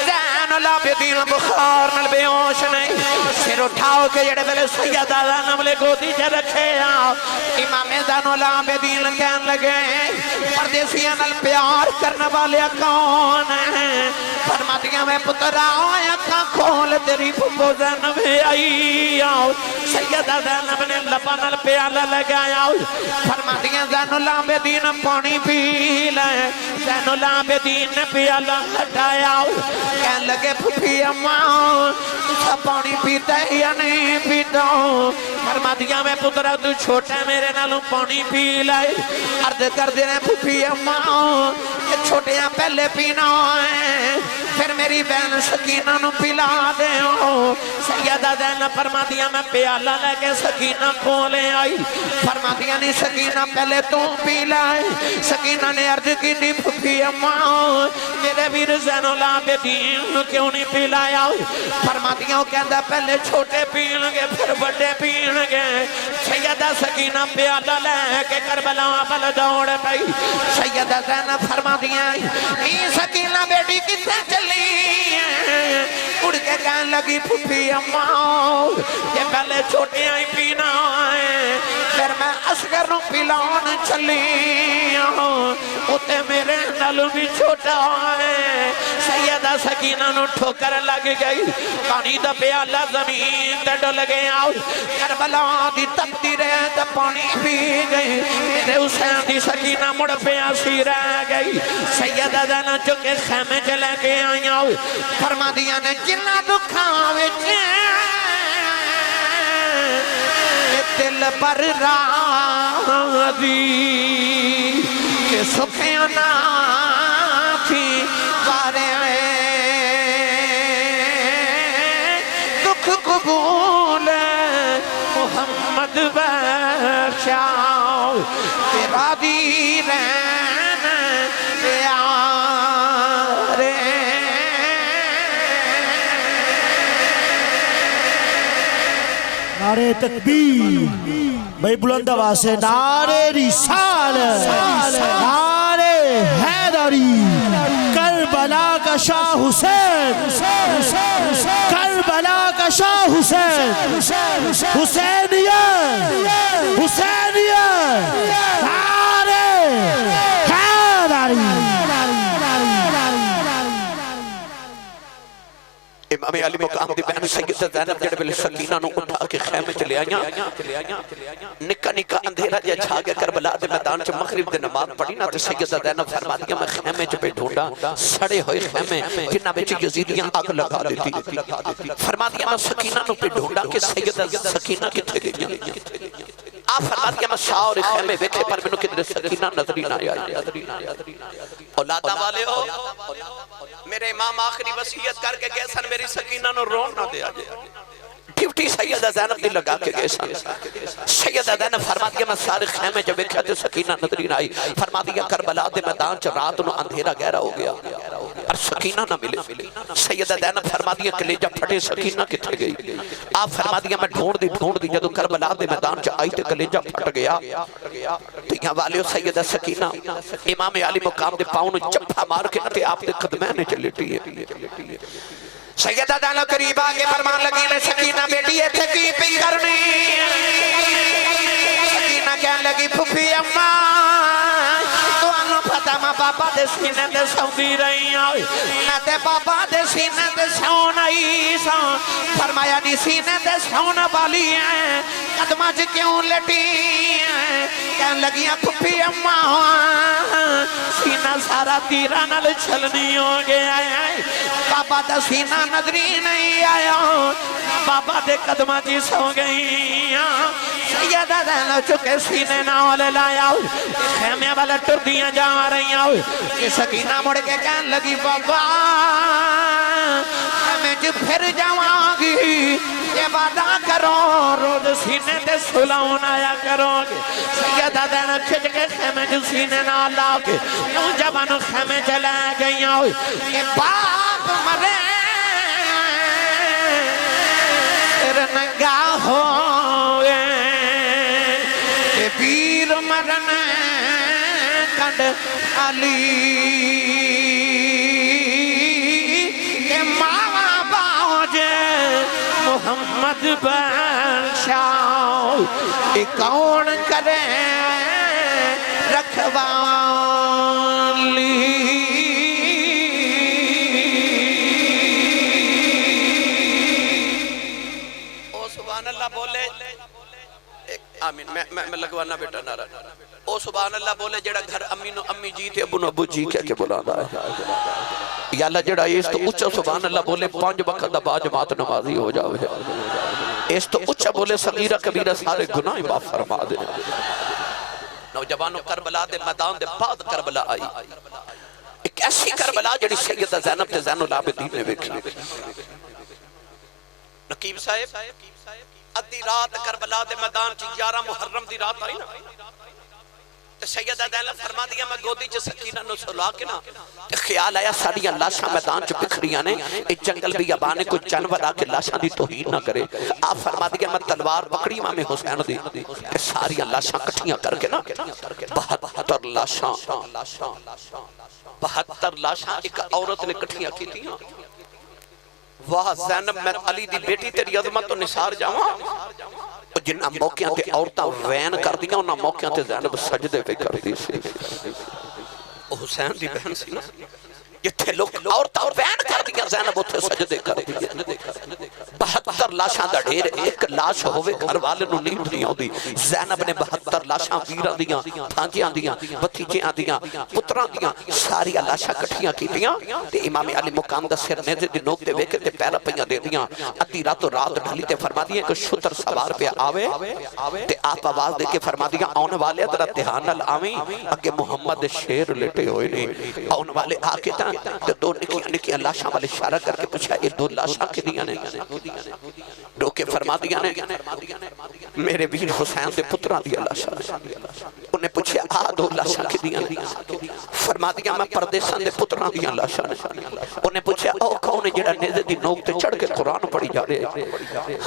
زین العابدین بخار نال بے ہوش نہیں سر اٹھاؤ کے جڑے ویلے سیدہ زینب لے گودی چ رکھے امام زین العابدین کہن لگے پردیسیاں نال پیار کرنے والے کون ہیں فرما دیا میں پترا اکھاں کھول تیری پھپھو زینب آئی سیدہ زینب نے لباں نال پیالہ لگایا فرما دیا زین العابدین پانی پی لے زین العابدین نے پیالہ ہٹایا کہن لگے پھپھی اماں تسا پانی پیتا ہے یا نہیں پیتا فرما دیا میں پترا تو چھوٹا میرے نالوں پانی پی لائے عرض کر دینے پھپھی اماں یہ چھوٹیاں پہلے پینا ہے پھر میری بہن سکینہ نو پلا دے سیدہ زینب فرما دیا میں پیالہ لے کے سکینہ کھولے آئی فرما دیا نہیں سکینہ پہلے تو پی لائے سکینہ نے عرض کی نہیں پھپھی اماں میرے ویر زین العابدین کیوں نہیں پلایا فرما دیا وہ کہندہ پہلے چھوٹے پین گے پھر بڑے پین گے سیدہ سکینہ پیالہ لے کے کربلا بل دوڑ پئی سیدہ زینب فرما دیا نہیں سکینہ بیٹی کتے چلی اڑ کے کہنے لگی پھپھی اماں یہ پہلے چھوٹے آئی پینا ہے پھر میں اصغر نو پلان چلی اتے میرے نالوں بھی چھوٹا ہے سیدہ سکینہ نو ٹھوکر لگ گئی پانی دا پیالہ زمین تے ڈل گیا کربلا دی تپتی رہے تے پانی پی گئی میرے حسین دی سکینہ مڑ پیاسی رہ گئی سیدہ زینب چکے خیمے چلے کے آئیں فرما دیا نے جنہ دکھاں وچ دل پر راضی کہ سکھیاں نہ تھی بارے دکھ قبول محمد بخشاؤ تیرا دی رہن پیارے نعرے تکبیر بھائی بلند آواز سے نعرے رسالت نعرے حیدری کربلا کا شاہ حسین کربلا کا شاہ حسین حسینیت حسینیت نعرے حیدری امام علی مقام دی بہن سیدہ زینب جڑے بلے سکینہ نو اٹھا کے خیمے چلے آئیاں نکا نکا اندھیرا جا چھا گیا کربلا دے میدان چ مغرب دے نماز پڑھی نا تے سیدہ زینب فرما دیا میں خیمے چ پہ ڈھونڈا سڑے ہوئے خیمے جنہ وچ یزیدیاں آگ لگا دیتی فرما دیا میں سکینہ نو پہ ڈھونڈا کہ سیدہ سکینہ کتھے گئی آپ فرما دیا میں ساورے خیمے ویکھے پر منو کدھر سکینہ نظری نہ آئی اولادہ والے ہو میرے امام آخری وصیت کر کے گئے سن میری سکینہ نو رون نہ دیا جائے ڈیوٹی سیدہ زینب دی لگا کے گئے سن سیدہ زینب فرما دیا میں سارے خیمے جب ویکھیا تے سکینہ نظری نہ آئی فرما دیا کربلا دے میدان چ رات نو اندھیرا گہرا ہو گیا اور سکینہ نہ ملے سیدہ زینب فرما دیا کلیجہ پھٹے سکینہ کتھے گئی آپ فرما دیا میں ڈھونڈ دی جدو کربلا دے میدان چ آئی تے کلیجہ پھٹ گیا تو یہاں والیو سیدہ سکینہ امام علی مقام دے پاؤں نو چپا مار کے تے آپ دے قدمین چ لیٹی ہے سیدہ زینب قریب آگے فرمان لگی میں سکینہ بیٹی ہے تھے کی پی کرنی سکینہ کہنے لگی پھپھی اما تو انو پتا ماں بابا دے سینے دے سوندی رہی آئی نہ تے بابا دے سینے دے سون آئی سا فرمایا نی سینے دے سون والی ہیں قدمہ چ کیوں لٹی ہیں کہن لگیاں پھپھی اما سینہ سارا تیرہ نل چھلنی ہو گیا ہے بابا دا سینہ نظری نہیں آیا بابا دے قدمہ جی سو گئی سیدہ دہنو چکے سینے ناولے لایا خیمے والا ٹردیاں جا رہی ہیں کہ سکینہ مڑ کے کہن لگی بابا میں جو پھر جاؤں گی یہ وعدہ کرو روز سینے تے سلاؤن آیا کرو گے سیدہ دہنو کھچ کے خیمے جو سینے نہ لاؤ گے نوجوانو خیمے چلے گئی ہیں کہ باپ مرے نگاہ ہوئے کہ پیر مرن کنڈ علی کہ ماں باوجے محمد بادشاہ کون کرے رکھوالی آمین میں لگوانا بیٹا نارا او سبحان اللہ بولے جڑا گھر امی جی تے ابو ابو جی کہہ کے بلانا ہے یا اللہ جڑا اس تو اچھا سبحان اللہ بولے 5 وقت دا با جماعت نمازی ہو جاوے اس تو اچھا بولے صغیرہ کبیرہ سارے گناہ معاف فرما دے نوجوانوں کربلا دے میدان دے بعد کربلا آئی ایک ایسی کربلا جڑی سیدہ زینب تے زین العابدین نے ویکھی نقیب صاحب ادھی رات کربلا دے میدان چی 11 محرم دی رات آئی نا تے سیدہ دہلا فرما دیا میں گودی چ سکینہ نو سلا کے نا تے خیال آیا ساڑیاں لاشاں میدان چ بکھریاں نے ایک جنگل بھی ابانے کو جانور آ کے لاشاں دی توہین نہ کرے آپ فرما دیا میں تلوار پکڑی امام حسین دی تے ساریاں لاشاں کٹھیاں کر کے نا 72 لاشاں 72 لاشاں ایک عورت نے کٹھیاں کی تھیاں واہ زینب میں علی دی بیٹی تیری عظمت و نثار جاواں جنہ موقعوں تے عورتاں وین کر دیا انہاں موقعوں تے زینب سجدے پہ کر دی سی حسین دی بہن سی نا جتھے لوگ عورتاں وین کر دیا زینب اتھے سجدے کر دی 72 لاشاں دا ڈھیر ایک لاش ہوئے گھر والے نو نہیں اٹھنی ہوں دی زینب نے 72 لاشاں ویران دیاں پھانجیاں دیاں بتیجیاں دیاں پتران دیاں ساری لاشاں کٹھیاں کی دیاں تے امام علی مقام دا سر نیزے دی نوک تے ویکے تے پیرا پہیاں دے دیاں ادھی رات و رات ڈھلی تے فرما دیاں کہ شتر سوار پہ آوے تے آپ آواز دے کے فرما دیاں آنے والے ادھر اتحان الامیں اگے محمد شیر لیٹے ہوئے نہیں آنے والے آکے تاں تے 2 نکیاں لاشاں والے اشارہ کر کے پوچھا یہ 2 لاشاں کی دیاں نے روکے فرما دیا نے میرے ویر حسین دے پتران دیا لاشاں انہیں پوچھے 2 لاشاں کی دیا فرما دیا میں پردیسان دے پتران دیا لاشاں انہیں پوچھے کون جڑا نیزے دی نوک تے چڑھ کے قرآن پڑھی جا رہے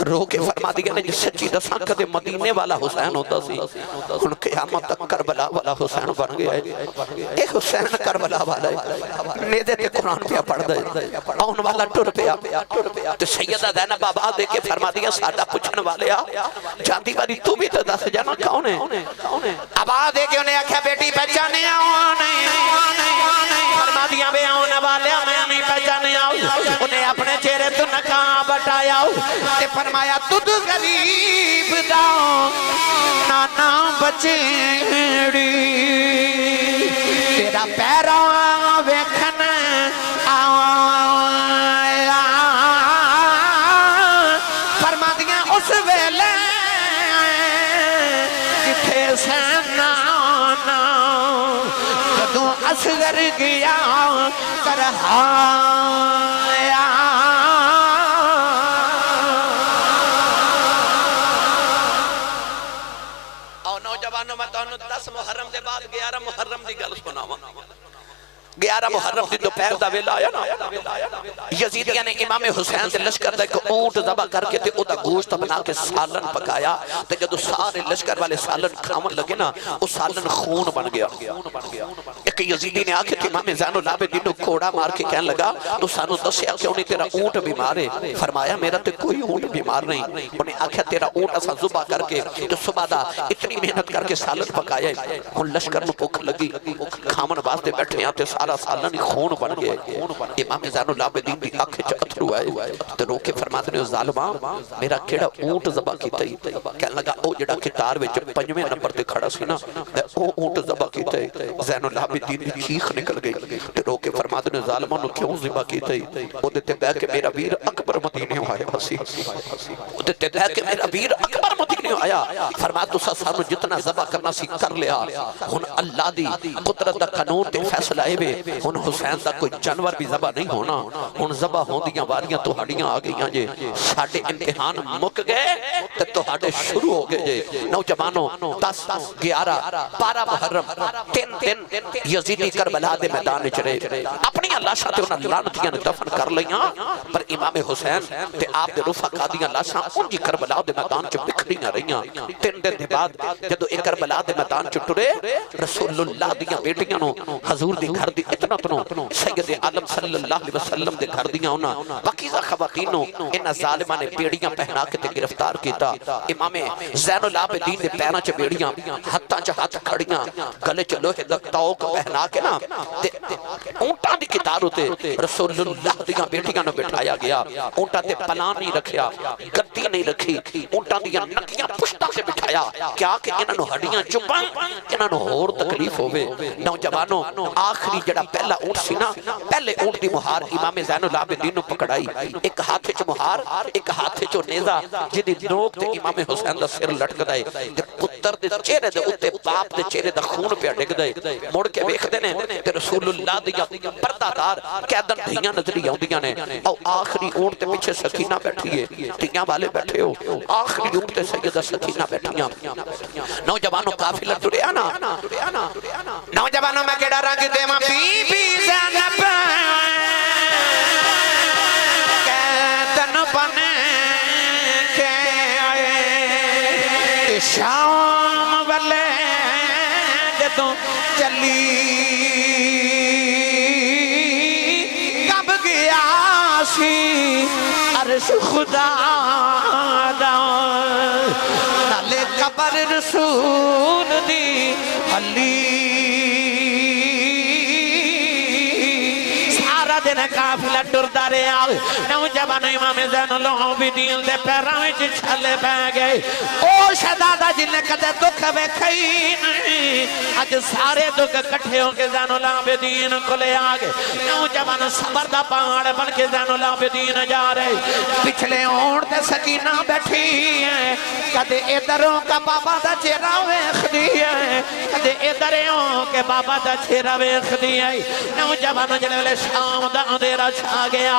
روکے فرما دیا نے جس سچی دساں کدے مدینے والا حسین ہوتا سی ان قیامت تک کربلا والا حسین بن گیا ہے اے حسین کربلا والا ہے نیزے تے قرآن پہ پڑھ دے آن والا ٹر پیا تو سیدہ زینب بابا دے کے فرما دیا ساڑھا پچھن والے جاندی باری تو بھی تو دس جانا کون ہے ابا دے کے انہیں آکھا بیٹی پہچانے آنے فرما دیا بے آنے والے میں نہیں پہچانے آؤ انہیں اپنے چہرے تو نقاب بٹایا تے فرمایا تُد غریب داؤں نانا بچیڑی تیرا پیرا ویکھن فرما دیا اس ویلے جتھے سینانا جدوں اصغر گیا کرہایا اور نوجوانوں میں تو 10 محرم دے بعد 11 محرم دی گل سناواں 11 محرم دی دوپہر دا ویلا آیا نا یزیدیاں نے امام حسین دے لشکر دا ایک اونٹ ذبح کر کے تے او دا گوشت بنا کے سالن پکایا تے جدو سارے لشکر والے سالن کھاون لگے نا او سالن خون بن گیا ایک یزیدی نے آکے کہ امام زین العابدین نو کوڑا مار کے کہنے لگا تو سانو دسیا کیوں نہیں تیرا اونٹ بیمار ہے فرمایا میرا تے کوئی اونٹ بیمار نہیں انہیں آکھیا تیرا اونٹ اسا ذبح کر کے تو صبح دا اتنی محنت کر کے سالن پکایا ہے ہن لشکر نو بھوک لگی کھاون واسطے بیٹھے ہیں تے سارا سالن ہی خون بن گئے امام زین العابدین دی آنکھ چ اتھرو آئے تے رو کے فرماتے نے ظالما میرا کیڑا اونٹ ذبح کیتا ہی کہنے لگا او جڑا قطار وچ 5ویں نمبر تے کھڑا سی نا او اونٹ ذبح کیتا ہے زین العابدین دی چیخ نکل گئی تے رو کے فرماتے نے ظالما نو کیوں ذبح کیتا ہی او تے بیٹھ کے میرا ویر اکبر مدینے آیا سی او تے بیٹھ کے میرا ویر اکبر مدینے آیا فرمایا تساں سانو جتنا ذبح کرنا سی کر لیا ہن اللہ دی قدرت دا قانون تے فیصلہ اے وے ہن حسین دا کوئی جانور بھی ذبح نہیں ہونا ہن ذبح ہوندیاں واریاں تہاڈیاں آ گئیاں جے ساڈے امتحان مک گئے تے تہاڈے شروع ہو گئے جے نوجوانوں 10 11 12 محرم 3 دن یزیدی کربلا دے میدان وچ رہے اپنی لاشاں تے انہاں لعنتیاں نے دفن کر لیاں پر امام حسین تے آپ دے رفقا دیاں لاشاں ان دی کربلا دے میدان وچ بکھریاں رہیاں 3 دن دے بعد جدوں ایک کربلا دے میدان وچ ٹرے رسول اللہ دیاں بیٹیاں نو حضور دی گھر دی اتنا تنو سید عالم صلی اللہ علیہ وسلم دے گھر دیاں انہاں پاکیزہ خواتین نو انہاں ظالماں نے بیڑیاں پہنا کے تے گرفتار کیتا امام زین العابدین دے پیراں چ بیڑیاں ہتھاں چ ہتھ کھڑیاں گلے چ لوہے دا توق پہنا کے نا تے اونٹاں دی قطار تے رسول اللہ دیاں بیٹیاں نو بٹھایا گیا اونٹاں تے پلان نہیں رکھیا گدی نہیں رکھی اونٹاں دیاں نکیاں پشتاں تے بٹھایا کیا کہ انہاں نو ہڈیاں چبھن انہاں نو ہور تکلیف ہوے نوجوانوں آخری جڑا پہلا اونٹ سی نا پہلے اونٹ دی مہار امام زین العابدین نو پکڑائی ایک ہاتھ وچ مہار ایک ہاتھ وچ نیزا جدی نوک تے امام حسین دا سر لٹکدا ہے تے پتر دے چہرے دے اوتے باپ دے چہرے دا خون پیا ڈگدا ہے مڑ کے ویکھدے نے تے رسول اللہ دی پردہ دار قیدن دھیاں نظری آوندیاں نے او آخری اونٹ تے پیچھے سکینہ بیٹھی ہے دھیاں والے بیٹھے ہو آخری اونٹ تے سیدہ سکینہ بیٹھیاں نوجوانوں قافلہ ٹریا نا نوجوانوں میں کیڑا رنگ دیواں بی بی زینب قیدن بن کے آئے شام والے جدوں چلی کب گیا سی عرش خدا دا نالے قبر رسول دی علی دن قافلہ ٹردا رہا نوجوان امام زین العابدین دے پیراں وچ چھلے پے گئے او شہزادہ جن نے کدے دکھ ویکھی نہیں اج سارے دکھ کٹھے ہو کے زین العابدین کولے آ گئے نوجوان صبر دا پہاڑ بن کے زین العابدین جا رہے پچھلے اونٹ تے سکینہ بیٹھی ہے کدے ادھروں کا بابا دا چہرہ ویکھدی ہے کدے ادھروں کے بابا دا چہرہ ویکھدی ہے نوجوان جڑے ویلے شام دا اندھیرا چھا گیا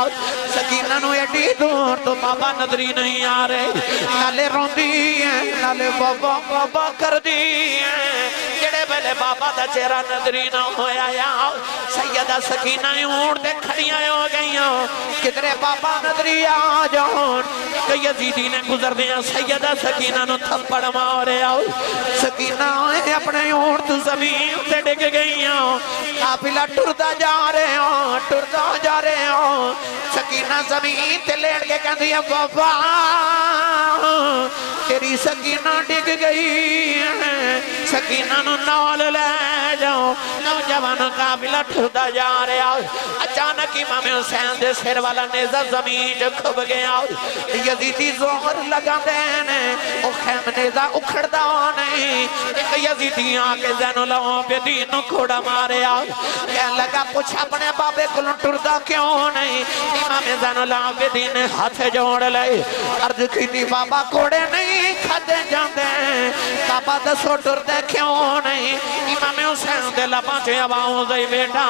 سکینہ نو ایڈی دور تو بابا نظری نہیں آ رہے نالے روندی ہیں نالے بابا بابا کر دی ہیں جڑے ویلے بابا دا چہرہ نظری نہ ہویا یا سیدہ سکینہ اونٹ دے کھڑیاں ہو گئیاں کدھرے بابا نظری آ جان کہ یزیدی نے گزر دیا سیدہ سکینہ نو تھپڑ مارے آؤ سکینہ اپنے اونٹ زمین سے ڈگ گئیاں قافلہ ٹردا جا رہے ہوں ٹردا جا رہے ہوں سکینہ زمین تے لیٹ کے کہندی ہے بابا تیری سکینہ ڈگ گئی ہے سکینہ نو نال لے جاؤ نوجوان قافلہ ٹردا جا رہے ہوں اچانک امام حسین دے سر والا نیزہ زمین کھب گیا یزیدی زہر لگا دینے او خیم نیزہ اکھڑ دا نہیں ایک یزیدی آکے زین العابدین نو کھوڑا مارے آؤ کہنے لگا پوچھ اپنے بابے کو ٹردا کیوں نہیں امام زین العابدین نے ہاتھ جوڑ لے عرض کی دی بابا کوڑے نہیں کھدے جاندے بابا دسو ٹردے کیوں نہیں امام حسین دے لباں چے آواز آئی بیٹا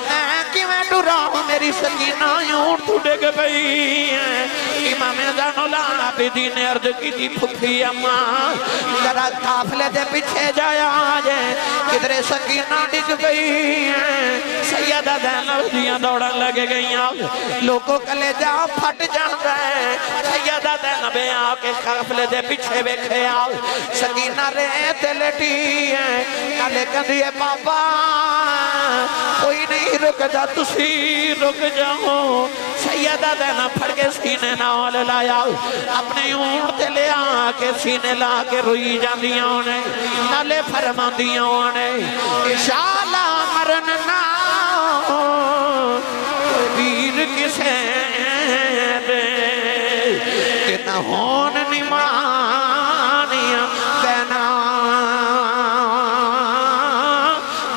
میں کیویں ٹرا ہوں میری سکینہ اونٹ تو ڈگ گئی ہے امام زین العابدین نے عرض کی دی پھپھی اماں ذرا قافلے دے پیچھے جایا جائے کدھرے سکینہ ڈگ گئی ہیں سیدہ زینب دیاں دوڑن لگے گئی ہیں لوگوں کلے جا پھٹ جان گئے سیدہ زینب آ کے قافلے دے پیچھے بیکھے آؤ سکینہ ریت لٹی ہے کلے کندیے بابا کوئی نہیں رک جا تسی رک جاؤ سیدہ زینب پھڑ کے سینے نال لایا اپنے اونٹ تے لے آ کے سینے لا کے روئی جاندیاں انہیں نالے فرماندیاں انہیں انشاءاللہ مرن نہ ویر کسے دے کہ نہ ہون نمانیاں بینا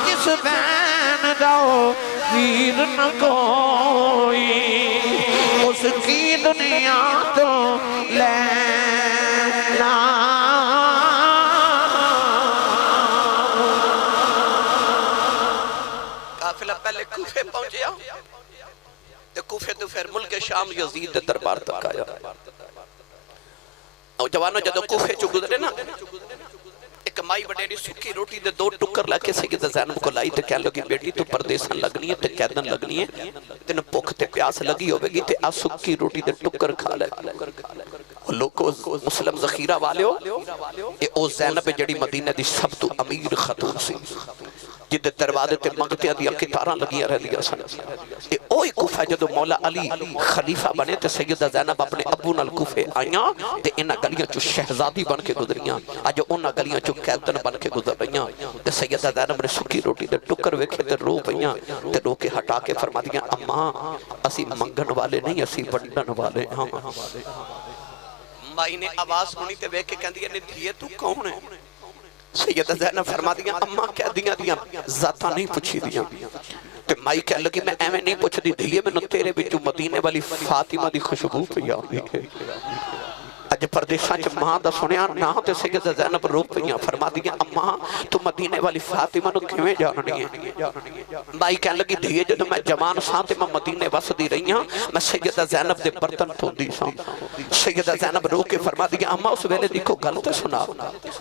جس بین داؤ ویر نہ کوئی اس کی دنیا تو لینا قافلہ پہلے کوفے پہنچیا تے کوفے تو پھر ملک شام یزید دے دربار تک آیا اور جوانوں جدو کوفے چو گزرے نا ایک مائی بڑیڑی سکی روٹی دے دو ٹکر لکے سیدہ زینب کو لائی تے کہنے لگی بیٹی تو پردیسن لگنی ہے تے قیدن لگنی ہے تے نہ پوکھ تے پیاس لگی ہوئے گی تے آ سکی روٹی دے ٹکر کھا لے لوگو مسلم ذخیرہ والے ہو اے او زینب جڑی مدینہ دی سب تو امیر خاتون سی جدے دروازے تے منگتیاں دیا کتاراں لگیاں رہ دیا سن اے اوہی کوفہ جدو مولا علی خلیفہ بنے تے سیدہ زینب اپنے ابو نال کوفے آئیاں تے انہاں گلیاں چو شہزادی بن کے گزریاں آج انہاں گلیاں چو قیدن بن کے گزر رہیاں تے سیدہ زینب نے سکی روٹی دے ٹکر ویکھے تے رو پئیاں تے رو کے ہٹا کے فرما دیاں اماں اسی منگن والے نہیں اسی ونڈن والے ہاں مائی نے آواز سنی تے ویکھ کے کہندی ہے دھیے تو کون ہے سیدہ زینب فرما دیا اماں کہہ دیا ذاتہ نہیں پوچھی دیا تے مائی کہہ لگی میں ایویں نہیں پوچھ دی دھیے میں تیرے بچو مدینے والی فاطمہ دی خوشبو پہ آئی ہے اج پردیشاں چ ماں دا سنیا نا تے سیدہ زینب رو پئیاں فرما دیا اماں تو مدینے والی فاطمہ نو کیویں جاننی ہے مائی کہن لگی دھیے جدوں میں جوان ساں تے میں مدینے وسدی رہی ہاں میں سیدہ زینب دے برتن دھوندی ساں سیدہ زینب رو کے فرما دیا اماں اس ویلے دیکھو گل تے سنا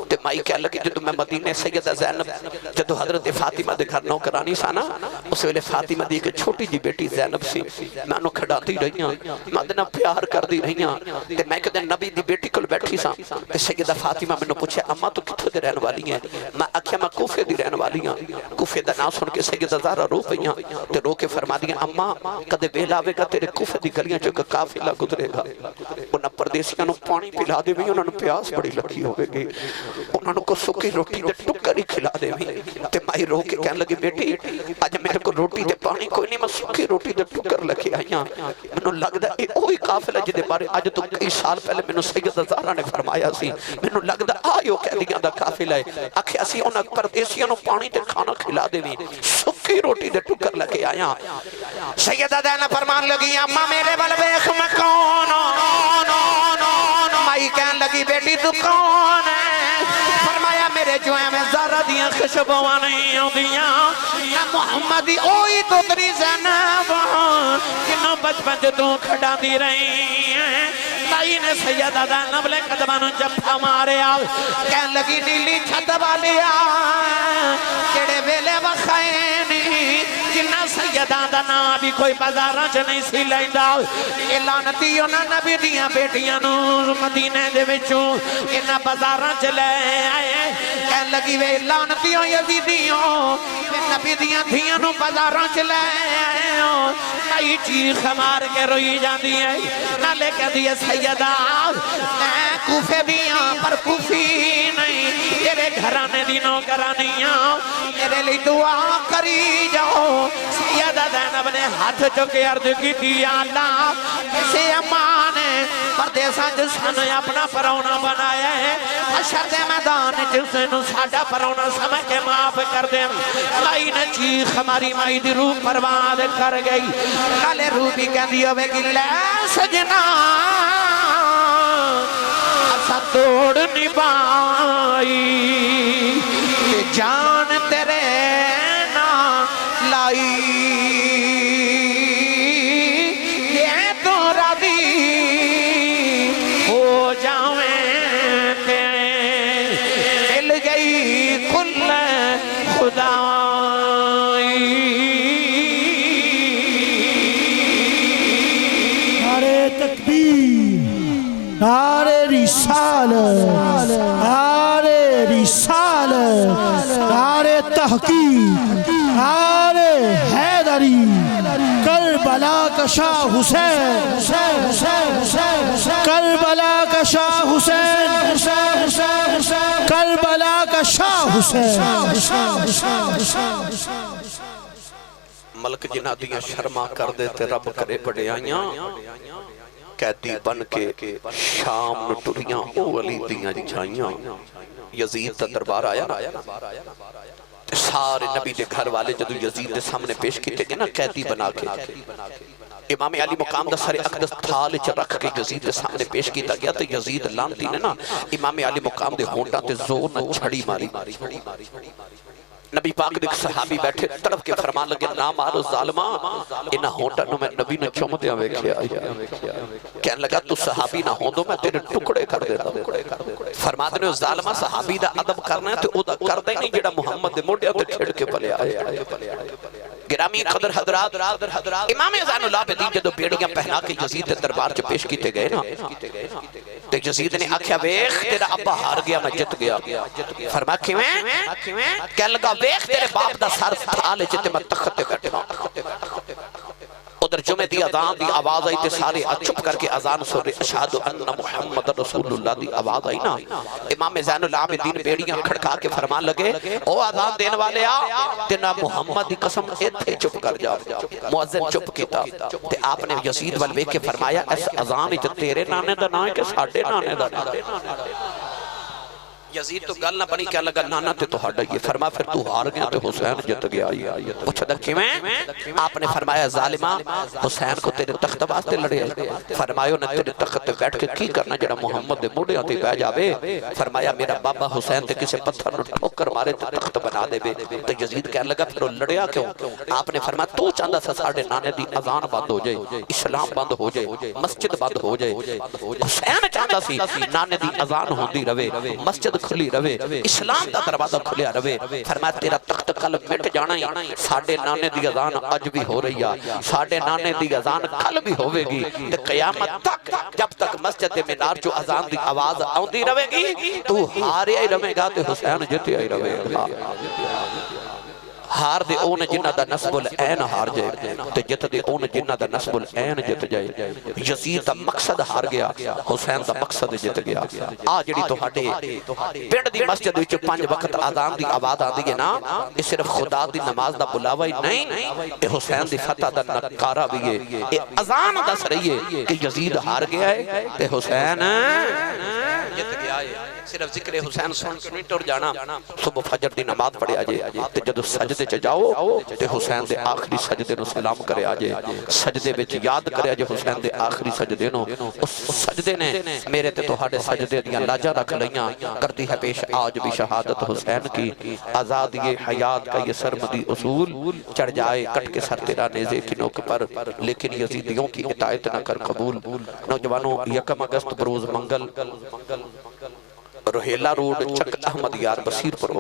تے مائی کہن لگی جدوں میں مدینے سیدہ زینب جدوں حضرت فاطمہ دے گھر نوکرانی سا نا اس ویلے فاطمہ دی ایک چھوٹی جی بیٹی زینب سی میں انہوں کھڑاتی رہی ہاں میں دنہ پیار کر دی رہی ہاں تے میں کہتے نبی دی بیٹی کل بیٹھی سا تے سیدہ فاطمہ میں نے پوچھے اماں تو کتھوں دے رہن والی ہیں میں اکھیا میں کوفے دی رہن والی ہیں کوفے دا نام سن کے سیدہ زہرا رو پئیاں تے رو کے فرما دیا اماں کدے ویلا آوے گا تیرے کوفے دی گلیاں چوں قافلہ گزرے گا انہاں پردیسیاں نو پانی پلا دے وی انہاں نو پیاس بڑی لگی ہوے گی انہاں نو کو سکی روٹی دے ٹکر ہی کھلا دے وی تے مائی رو کے کہن لگی بیٹی اج میرے کو روٹی تے پانی کوئی نہیں میں سکی روٹی دے ٹکر لکھے آئیاں مینوں لگدا اے اوہی قافلہ جدے بارے اج تو کئی سال پہلے مینوں سیدہ زہرا نے فرمایا سی مینوں لگدا آیو قیدیاں دا قافلہ ہے آکھیا اسی انہاں پردیسیاں نو پانی تے کھانا کھلا دے وی سکی روٹی دے ٹکر لکھے آئیاں سیدہ زینب فرمان لگی اماں میرے ول ویکھ میں کون مائی کہن لگی بیٹی تو کون ہے فرمایا میرے جو ہے میں ذرا دیاں خوشبواں نہیں ہوندیاں نہ محمدی اوہی تو تری زینب کنوں بچپن تو کھڑا دی رہی ہیں مائی نے سیدہ زینب لے قدمانوں جفا مارے آؤ کہن لگی نیلی چھت والی کیڑے ویلے وخائنی جنہ سیدہ دا نا بھی کوئی بازاراں چ نہیں سی لیندا اے لعنتی انہاں نبی دیاں بیٹیاں نو مدینے دے وچوں انہاں بازاراں چ لے آئے کہن لگی وے لعنتیوں یزیدیوں نبی دیاں دھیاں نو بازاراں چ لے آئے مائی چیخ مار کے روئی جاندی ہے نالے کہندی ہے سیدہ میں کوفے دیاں پر کوفی نہیں تیرے گھرانے دی نوکرانیاں میرے لیے دعا کری جاؤ سیدہ زینب نے ہاتھ چکے عرض کی دیا اللہ اسے اماں نے پردیساں جسن اپنا پرونا بنایا ہے حشر دے میدان جسن ساڑا پرونا سمجھ کے معاف کر دیں مائی نے چیخ ہماری مائی دی روح پرواد کر گئی نالے روح بھی کہہ دی ہوئے گی لے سجنا اسا توڑ نبائی جان تیرے نا لائی یہ تو راضی ہو جاویں تیرے کل خدائی نعرے تکبیر، نعرے رسالت، نعرے رسالت، نعرے تحقیق، نعرے حیدری، کربلا کا شاہ حسین، کربلا کا شاہ حسین، کربلا کا شاہ حسین۔ ملک جنہ دیاں شرما کر دیتے رب کرے بڑے آئیاں، قیدی بن کے شام نٹوریاں او علی دیاں جھائیاں۔ یزید تا دربار آیا سارے نبی دے گھر والے جدو یزید دے سامنے پیش کیتے گئے نا قیدی بنا کے، امام علی مقام دا سارے اقدس تھال چ رکھ کے یزید دے سامنے پیش کیتا گیا تو یزید لانتی نے نا امام علی مقام دے ہونٹاں تے زور نہ چھڑی ماری۔ نبی پاک دیکھ صحابی بیٹھے طرف کے فرمان لگے نا مارو ظالمہ، انہا ہونٹا نو میں نبی نے چوم دیا ویکھیا، کہنے لگا تو صحابی نہ ہوں دو میں تیرے ٹکڑے کر دیتا ہوں۔ فرماتے نے ظالمہ صحابی دا عدب کرنا ہے تو او دا کر دے نہیں جڑا محمد دے موڑیا تے کھڑ کے پلے آئے۔ گرامی قدر حضرات، امام زین العابدین جدو بیڑیاں پہنا کے یزید دے دربار چ پیش کیتے گئے نا تو یزید نے آکھیا ویخ تیرا ابا ہار گیا میں جت گیا۔ فرمایا کیویں؟ کہنے لگا ویخ تیرے باپ دا سر تھالے جتے میں تخت تے بیٹھا۔ ادھر جمعہ دی اذان دی آواز آئی تے سارے چپ کر کے اذان سن رہے اشہد ان محمد رسول اللہ دی آواز آئی نا، امام زین العابدین بیڑیاں کھڑکا کے فرمان لگے او اذان دین والے آ تینا محمد دی قسم ایتھے چپ کر جا۔ مؤذن چپ کیتا تے آپ نے یزید وال ویکھ کے فرمایا اس اذان وچ تیرے نانے دا نام ہے کہ ساڈے نانے دا نام ہے؟ یزید تو گل نہ بنی، کیا لگا نانا تے تو ہڈا یہ۔ فرمایا پھر تو ہار گیا تے حسین جت گیا۔ پوچھا دا کیویں؟ آپ نے فرمایا ظالمہ حسین کو تیرے تخت واسطے لڑے آئے۔ فرمایا نے تیرے تخت تے بیٹھ کے کی کرنا جڑا محمد دے موڑیاں تے بہ جاوے؟ فرمایا میرا بابا حسین تے کسے پتھر نو ٹھوکر مارے تے تخت بنا دے بے۔ تو یزید کہنے لگا پھر لڑیا کیوں؟ آپ نے فرمایا تو چاہندا سا ساڈے نانے دی اذان بند ہو جائے، اسلام بند ہو جائے، مسجد بند ہو جائے۔ حسین چاہندا سی نانے دی اذان ہوندی رہے، مسجد کھلی رہے، اسلام دا دروازہ کھلیا رہے۔ فرمایا تیرا تخت کل مٹ جانا ہی، ساڈے نانے دی اذان اج بھی ہو رہی ہے، ساڈے نانے دی اذان کل بھی ہوے گی تے قیامت تک جب تک مسجد مینار جو اذان دی آواز آندی رہے گی تو ہاریا ہی رہے گا تے حسین جتیا ہی رہے گا۔ ہار دے اون جنہ دا نسب العین ہار جائے تے جت دے اون جنہ دا نسب العین جت جائے۔ یزید دا مقصد ہار گیا، حسین دا مقصد جت گیا۔ آ جڑی تہاڈے پنڈ دی مسجد وچ 5 وقت اذان دی آواز آندی ہے نا، یہ صرف خدا دی نماز دا بلاوا ہی نہیں، یہ حسین دی فتح دا نکارا بھی ہے۔ یہ اذان دس رہی ہے کہ یزید ہار گیا ہے تے حسین جت گیا ہے۔ صرف ذکر حسین سن کے نہیں ٹر جانا، صبح فجر دی نماز پڑھے آجے تے جدو سجدے چ جاؤ تے حسین دے آخری سجدے نو سلام کرے آجے، سجدے وچ یاد کرے آجے حسین دے آخری سجدے نو۔ اس سجدے نے میرے تے تہاڈے سجدے دیاں لاجاں رکھ لیاں، کرتی ہے پیش آج بھی شہادت حسین کی۔ آزادی حیات کا یہ سرمدی اصول، چڑھ جائے کٹ کے سر تیرا نیزے کی نوک پر، لیکن یزیدیوں کی اطاعت نہ کر قبول۔ نوجوانوں 1 اگست بروز منگل روہیلا روڈ چک احمد یار بصیر پر